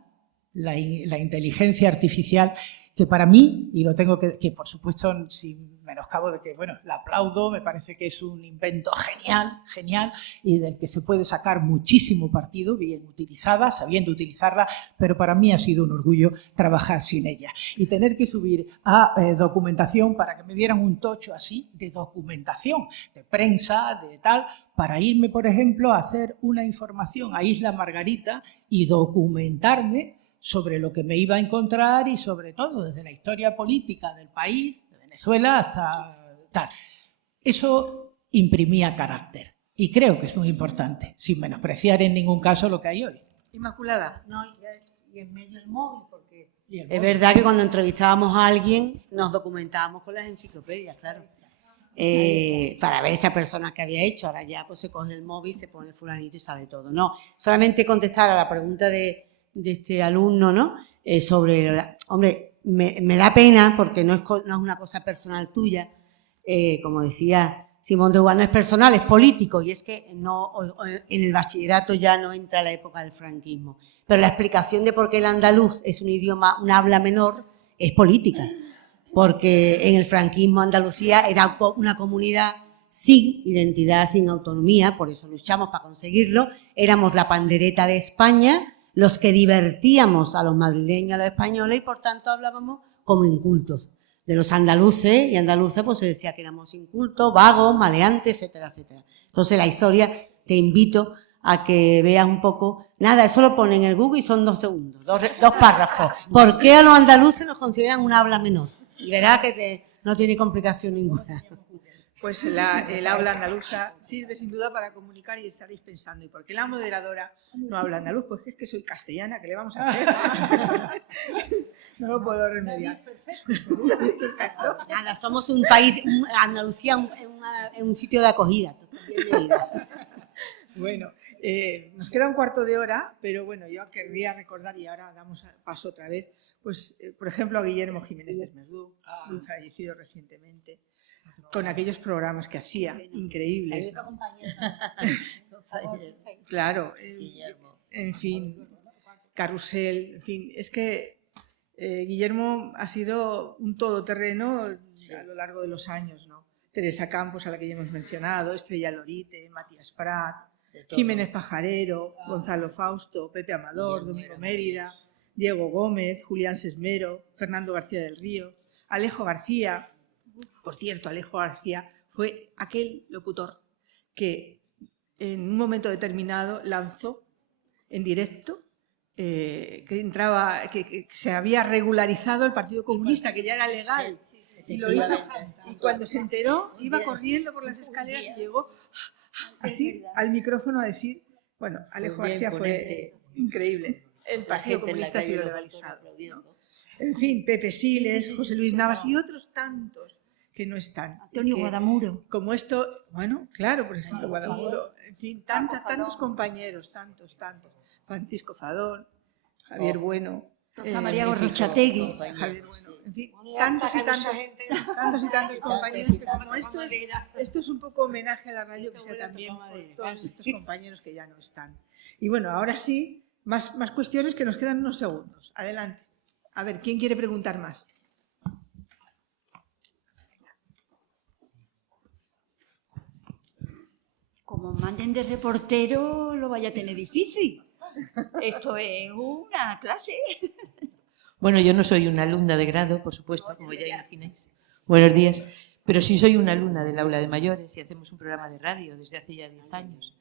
la inteligencia artificial, que para mí, y lo tengo que por supuesto, sin menoscabo de que, bueno, la aplaudo, me parece que es un invento genial, y del que se puede sacar muchísimo partido, bien utilizada, sabiendo utilizarla, pero para mí ha sido un orgullo trabajar sin ella. Y tener que subir a documentación para que me dieran un tocho así de documentación, de prensa, de tal, para irme, por ejemplo, a hacer una información a Isla Margarita y documentarme sobre lo que me iba a encontrar y sobre todo desde la historia política del país, de Venezuela hasta tal. Eso imprimía carácter y creo que es muy importante, sin menospreciar en ningún caso lo que hay hoy. Inmaculada. No, y en medio el móvil, porque es verdad que cuando entrevistábamos a alguien nos documentábamos con las enciclopedias, claro. Para ver esa persona que había hecho. Ahora ya pues se coge el móvil, se pone fulanito y sale todo. No, solamente contestar a la pregunta de este alumno, ¿no? Hombre, me da pena porque no es una cosa personal tuya. Como decía Simón de Beauvoir, no es personal, es político. Y es que en el bachillerato ya no entra la época del franquismo. Pero la explicación de por qué el andaluz es un idioma, un habla menor, es política. Porque en el franquismo Andalucía era una comunidad sin identidad, sin autonomía, por eso luchamos para conseguirlo. Éramos la pandereta de España, los que divertíamos a los madrileños, a los españoles, y por tanto hablábamos como incultos. De los andaluces y andaluzas pues se decía que éramos incultos, vagos, maleantes, etcétera, etcétera. Entonces la historia, te invito a que veas un poco, nada, eso lo ponen en el Google y son 2 segundos, dos párrafos. ¿Por qué a los andaluces nos consideran un habla menor? Y verás que no tiene complicación ninguna. Pues el habla andaluza sirve sin duda para comunicar y estaréis pensando, ¿y por qué la moderadora no habla andaluz? Pues es que soy castellana, ¿qué le vamos a hacer? No lo puedo remediar. Perfecto. Nada, somos un país, Andalucía, un sitio de acogida. Bueno, nos queda un cuarto de hora, pero bueno, yo querría recordar, y ahora damos paso otra vez, pues por ejemplo a Guillermo Jiménez Desmerdú, fallecido recientemente, con aquellos programas que hacía, increíbles. Claro, en fin, Carrusel, en fin, es que Guillermo ha sido un todoterreno a lo largo de los años, ¿no? Teresa Campos, a la que ya hemos mencionado, Estrella Lorite, Matías Prat, Jiménez Pajarero, Gonzalo Fausto, Pepe Amador, Domingo Mérida, Diego Gómez, Julián Sesmero, Fernando García del Río, Alejo García. Por cierto, Alejo García fue aquel locutor que en un momento determinado lanzó en directo que se había regularizado el Partido Comunista, que ya era legal. Y lo hizo, y cuando se enteró, iba corriendo por las escaleras y llegó así al micrófono a decir, bueno, Alejo García fue increíble. El Partido Comunista ha sido legalizado, ¿no? En fin, Pepe Siles, José Luis Navas y otros tantos que no están. Antonio Que, Guadamuro. como esto, bueno, claro, por ejemplo, Guadamuro, en fin, tantos compañeros, tantos. Francisco Fadón, Javier Bueno, Rosa María Gorrochategui. Javier Bueno, en fin, tantos y tantos compañeros que como esto es un poco homenaje a la radio que sea también por todos estos compañeros que ya no están. Y bueno, ahora sí, más cuestiones que nos quedan unos segundos. Adelante. A ver, ¿quién quiere preguntar más? Como manden de reportero, lo vaya a tener difícil. Esto es una clase. Bueno, yo no soy una alumna de grado, por supuesto, como ya imagináis. Buenos días. Pero sí soy una alumna del aula de mayores y hacemos un programa de radio desde hace ya 10 años.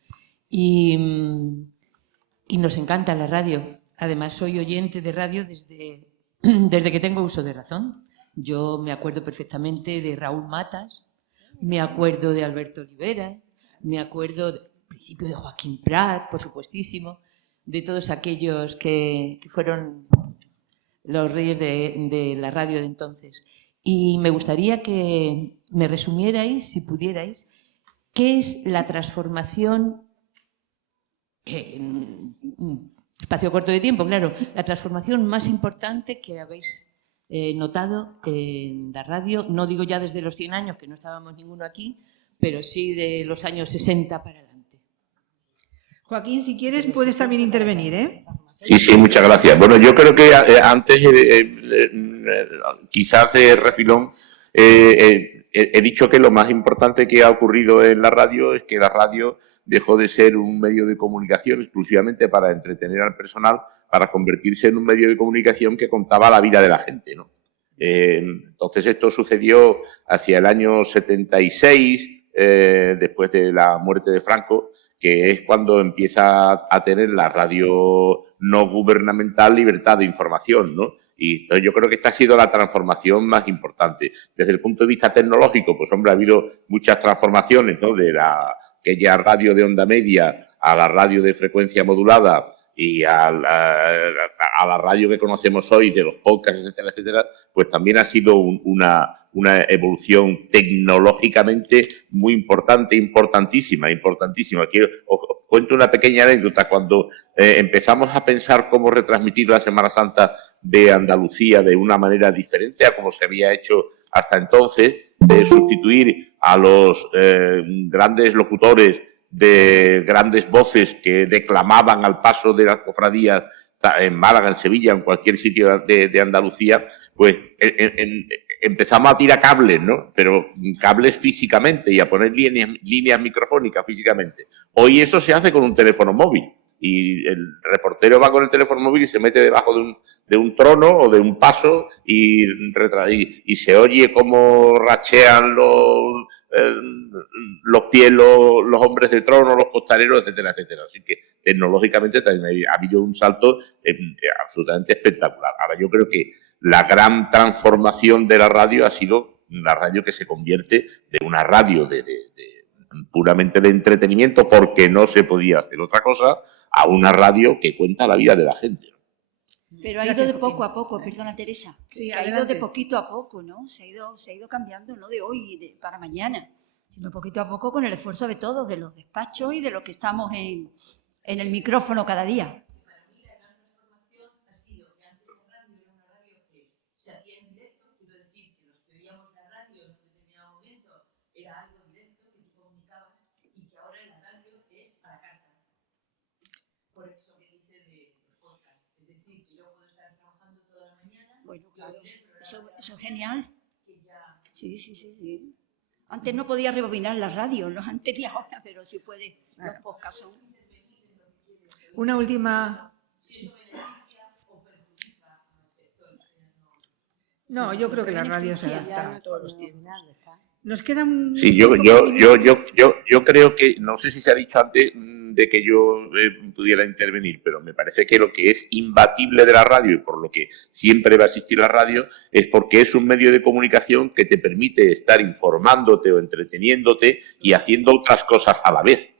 Y nos encanta la radio. Además, soy oyente de radio desde que tengo uso de razón. Yo me acuerdo perfectamente de Raúl Matas, me acuerdo de Alberto Olivera, me acuerdo del principio de Joaquín Prat, por supuestísimo, de todos aquellos que fueron los reyes de la radio de entonces. Y me gustaría que me resumierais, si pudierais, qué es la transformación, en un espacio corto de tiempo, claro, la transformación más importante que habéis notado en la radio, no digo ya desde los 100 años, que no estábamos ninguno aquí, pero sí de los años 60 para adelante. Joaquín, si quieres, puedes también intervenir, ¿eh? Sí, muchas gracias. Bueno, yo creo que antes, quizás de refilón, he dicho que lo más importante que ha ocurrido en la radio es que la radio dejó de ser un medio de comunicación exclusivamente para entretener al personal, para convertirse en un medio de comunicación que contaba la vida de la gente, ¿no? Entonces esto sucedió hacia el año 76, después de la muerte de Franco, que es cuando empieza a tener la radio no gubernamental libertad de información, ¿no? Y entonces yo creo que esta ha sido la transformación más importante. Desde el punto de vista tecnológico, pues hombre, ha habido muchas transformaciones, ¿no? De aquella radio de onda media a la radio de frecuencia modulada y a la radio que conocemos hoy, de los podcasts, etcétera, etcétera, pues también ha sido una evolución tecnológicamente muy importante, importantísima. Aquí os cuento una pequeña anécdota. Cuando empezamos a pensar cómo retransmitir la Semana Santa de Andalucía de una manera diferente a como se había hecho hasta entonces, de sustituir a los grandes locutores de grandes voces que declamaban al paso de las cofradías en Málaga, en Sevilla, en cualquier sitio de Andalucía, pues empezamos a tirar cables, ¿no? Pero cables físicamente y a poner líneas microfónicas físicamente. Hoy eso se hace con un teléfono móvil y el reportero va con el teléfono móvil y se mete debajo de un trono o de un paso y se oye cómo rachean los pies los hombres de trono, los costaleros, etcétera, etcétera. Así que tecnológicamente también ha habido un salto absolutamente espectacular. Ahora yo creo que la gran transformación de la radio ha sido la radio que se convierte de una radio puramente de entretenimiento, porque no se podía hacer otra cosa, a una radio que cuenta la vida de la gente. Pero ha ido de poco a poco, perdona Teresa, Sí, ha ido de poquito a poco, ¿no? Se ha ido cambiando, no de hoy para mañana, sino poquito a poco con el esfuerzo de todos, de los despachos y de los que estamos en el micrófono cada día. Bueno, claro, eso es genial. Sí. Antes no podía rebobinar la radio, no antes ni ahora, pero sí puede. Los podcasts son. Una última. No, yo creo que la radio se adapta a todos los tiempos. Nos quedan. Sí, yo creo que, no sé si se ha dicho antes de que yo pudiera intervenir, pero me parece que lo que es imbatible de la radio y por lo que siempre va a existir la radio es porque es un medio de comunicación que te permite estar informándote o entreteniéndote y haciendo otras cosas a la vez.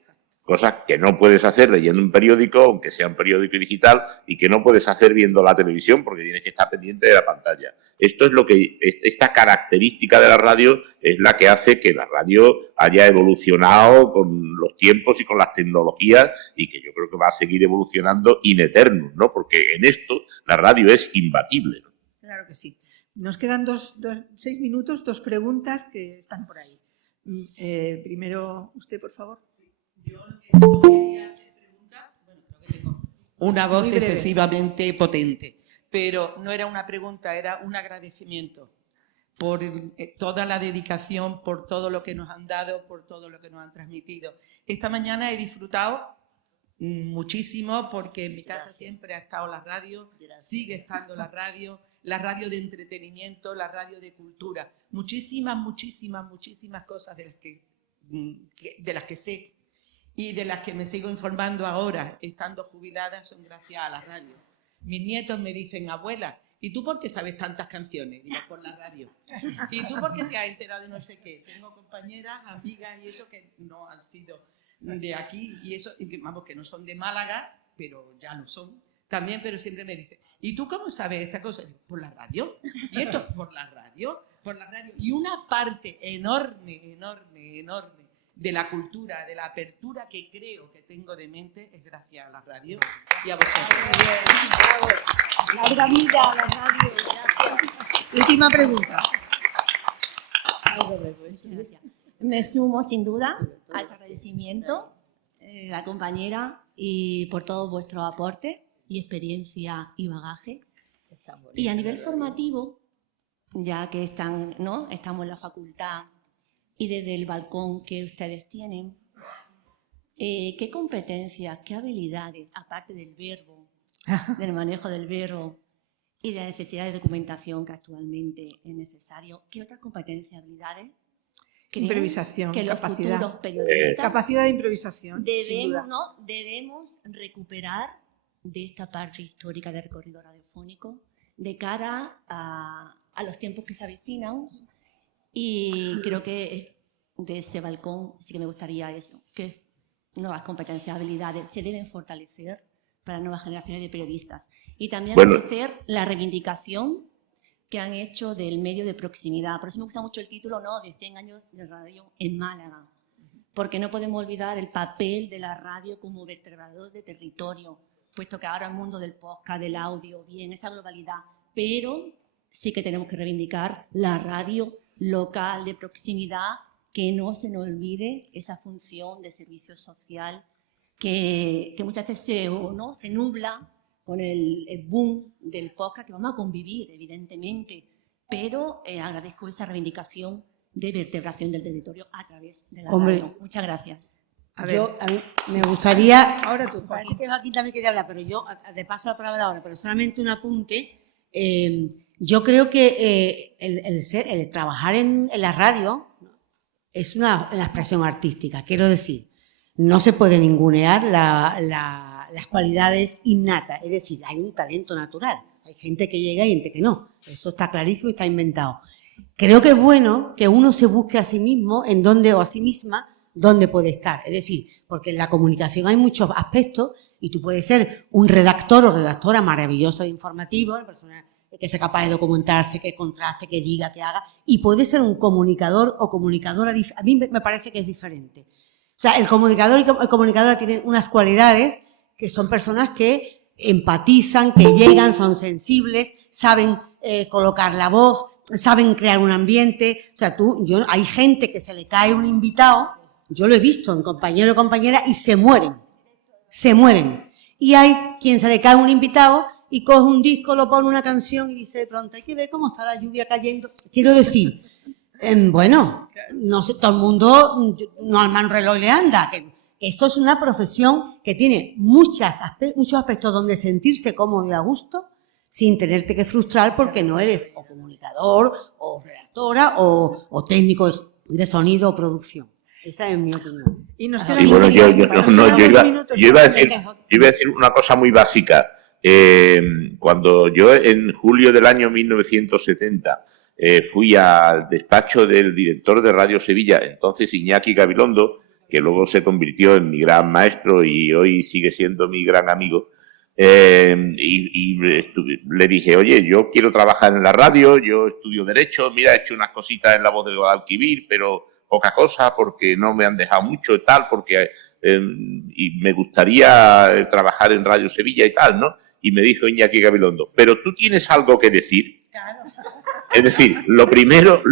Cosas que no puedes hacer leyendo un periódico, aunque sea un periódico digital, y que no puedes hacer viendo la televisión porque tienes que estar pendiente de la pantalla. Esto es lo que, esta característica de la radio es la que hace que la radio haya evolucionado con los tiempos y con las tecnologías, y que yo creo que va a seguir evolucionando in eternum, ¿no? Porque en esto la radio es imbatible, ¿no? Claro que sí. Nos quedan 6 minutos, 2 preguntas que están por ahí. Primero, usted, por favor. Yo quería hacer pregunta, bueno, creo que tengo una voz excesivamente potente, pero no era una pregunta, era un agradecimiento por toda la dedicación, por todo lo que nos han dado, por todo lo que nos han transmitido. Esta mañana he disfrutado muchísimo porque en mi casa siempre ha estado la radio, sigue estando la radio de entretenimiento, la radio de cultura. Muchísimas cosas de las que sé y de las que me sigo informando ahora, estando jubilada, son gracias a la radio. Mis nietos me dicen, abuela, ¿y tú por qué sabes tantas canciones? Digo, por la radio. ¿Y tú por qué te has enterado de no sé qué? Tengo compañeras, amigas y eso que no han sido de aquí y eso, y que, vamos, que no son de Málaga, pero ya lo son también, pero siempre me dicen, ¿y tú cómo sabes esta cosa? Digo, por la radio. ¿Y esto? Por la radio. Por la radio. Y una parte enorme de la cultura, de la apertura que creo que tengo de mente es gracias a la radio y a vosotros. Larga vida a la radio. Última pregunta. Me sumo sin duda a ese agradecimiento, la compañera, y por todo vuestro aporte y experiencia y bagaje. Y a nivel formativo, ya que estamos en la facultad y desde el balcón que ustedes tienen, ¿qué competencias, qué habilidades, aparte del verbo, del manejo del verbo y de la necesidad de documentación que actualmente es necesario, qué otras competencias, habilidades Improvisación, que los capacidad. futuros periodistas Capacidad de improvisación. debemos recuperar de esta parte histórica del recorrido radiofónico de cara a los tiempos que se avecinan? Y creo que de ese balcón sí que me gustaría eso, que nuevas competencias, habilidades se deben fortalecer para nuevas generaciones de periodistas. Y también agradecer la reivindicación que han hecho del medio de proximidad. Por eso me gusta mucho el título, ¿no?, de 100 años de radio en Málaga, porque no podemos olvidar el papel de la radio como vertebrador de territorio, puesto que ahora el mundo del podcast, del audio, bien, esa globalidad, pero sí que tenemos que reivindicar la radio local de proximidad, que no se nos olvide esa función de servicio social que muchas veces se nubla con el boom del podcast, que vamos a convivir, evidentemente, pero agradezco esa reivindicación de vertebración del territorio a través de la radio. Muchas gracias. A mí me gustaría... Ahora tú, parece que Joaquín también quería hablar, pero yo le paso la palabra ahora, pero solamente un apunte. Yo creo que el trabajar en la radio es una expresión artística. Quiero decir, no se puede ningunear las cualidades innatas. Es decir, hay un talento natural. Hay gente que llega y gente que no. Eso está clarísimo y está inventado. Creo que es bueno que uno se busque a sí mismo en dónde, o a sí misma, dónde puede estar. Es decir, porque en la comunicación hay muchos aspectos y tú puedes ser un redactor o redactora maravilloso e informativo, una persona que sea capaz de documentarse, que contraste, que diga, que haga, y puede ser un comunicador o comunicadora. A mí me parece que es diferente. O sea, el comunicador y la comunicadora tienen unas cualidades que son personas que empatizan, que llegan, son sensibles, saben colocar la voz, saben crear un ambiente. O sea, hay gente que se le cae un invitado, yo lo he visto en compañero o compañera, y se mueren. Y hay quien se le cae un invitado y coge un disco, lo pone una canción y dice de pronto, hay que ver cómo está la lluvia cayendo. Quiero decir, bueno, no sé, todo el mundo no al man reloj le anda, que esto es una profesión que tiene muchos aspectos donde sentirse cómodo y a gusto sin tenerte que frustrar porque no eres o comunicador o redactora o técnico de sonido o producción. Esa es mi opinión. Y nos yo iba a decir una cosa muy básica. Cuando yo en julio del año 1970 fui al despacho del director de Radio Sevilla, entonces Iñaki Gabilondo, que luego se convirtió en mi gran maestro y hoy sigue siendo mi gran amigo. Le dije, oye, yo quiero trabajar en la radio, yo estudio Derecho, mira, he hecho unas cositas en La Voz de Guadalquivir, pero poca cosa porque no me han dejado mucho y tal, porque y me gustaría trabajar en Radio Sevilla y tal, ¿no? Y me dijo Iñaki Gabilondo, pero tú tienes algo que decir. Claro. Es decir, lo primero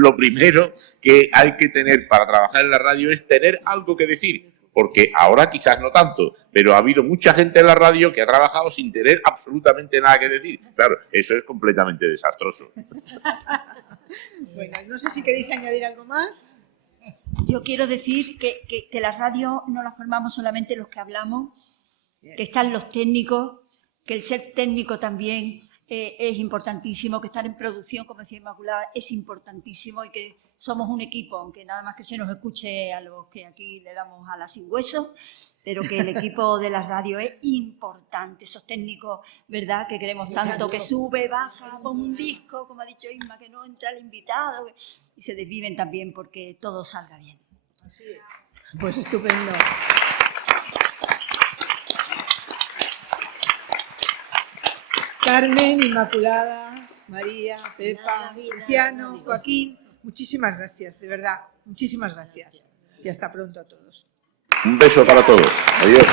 que hay que tener para trabajar en la radio es tener algo que decir, porque ahora quizás no tanto, pero ha habido mucha gente en la radio que ha trabajado sin tener absolutamente nada que decir. Claro, eso es completamente desastroso. Bueno, no sé si queréis añadir algo más. Yo quiero decir que la radio no la formamos solamente los que hablamos, que están los técnicos, que el ser técnico también es importantísimo, que estar en producción, como decía Inmaculada, es importantísimo y que somos un equipo, aunque nada más que se nos escuche a los que aquí le damos a la sin hueso, pero que el equipo de la radio es importante, esos técnicos, ¿verdad?, que queremos tanto, que sube, baja, pon un disco, como ha dicho Isma, que no entra el invitado, y se desviven también porque todo salga bien. Así es. Pues estupendo. Carmen, Inmaculada, María, Pepa, Luciano, Joaquín, muchísimas gracias, de verdad, muchísimas gracias. Y hasta pronto a todos. Un beso para todos. Adiós.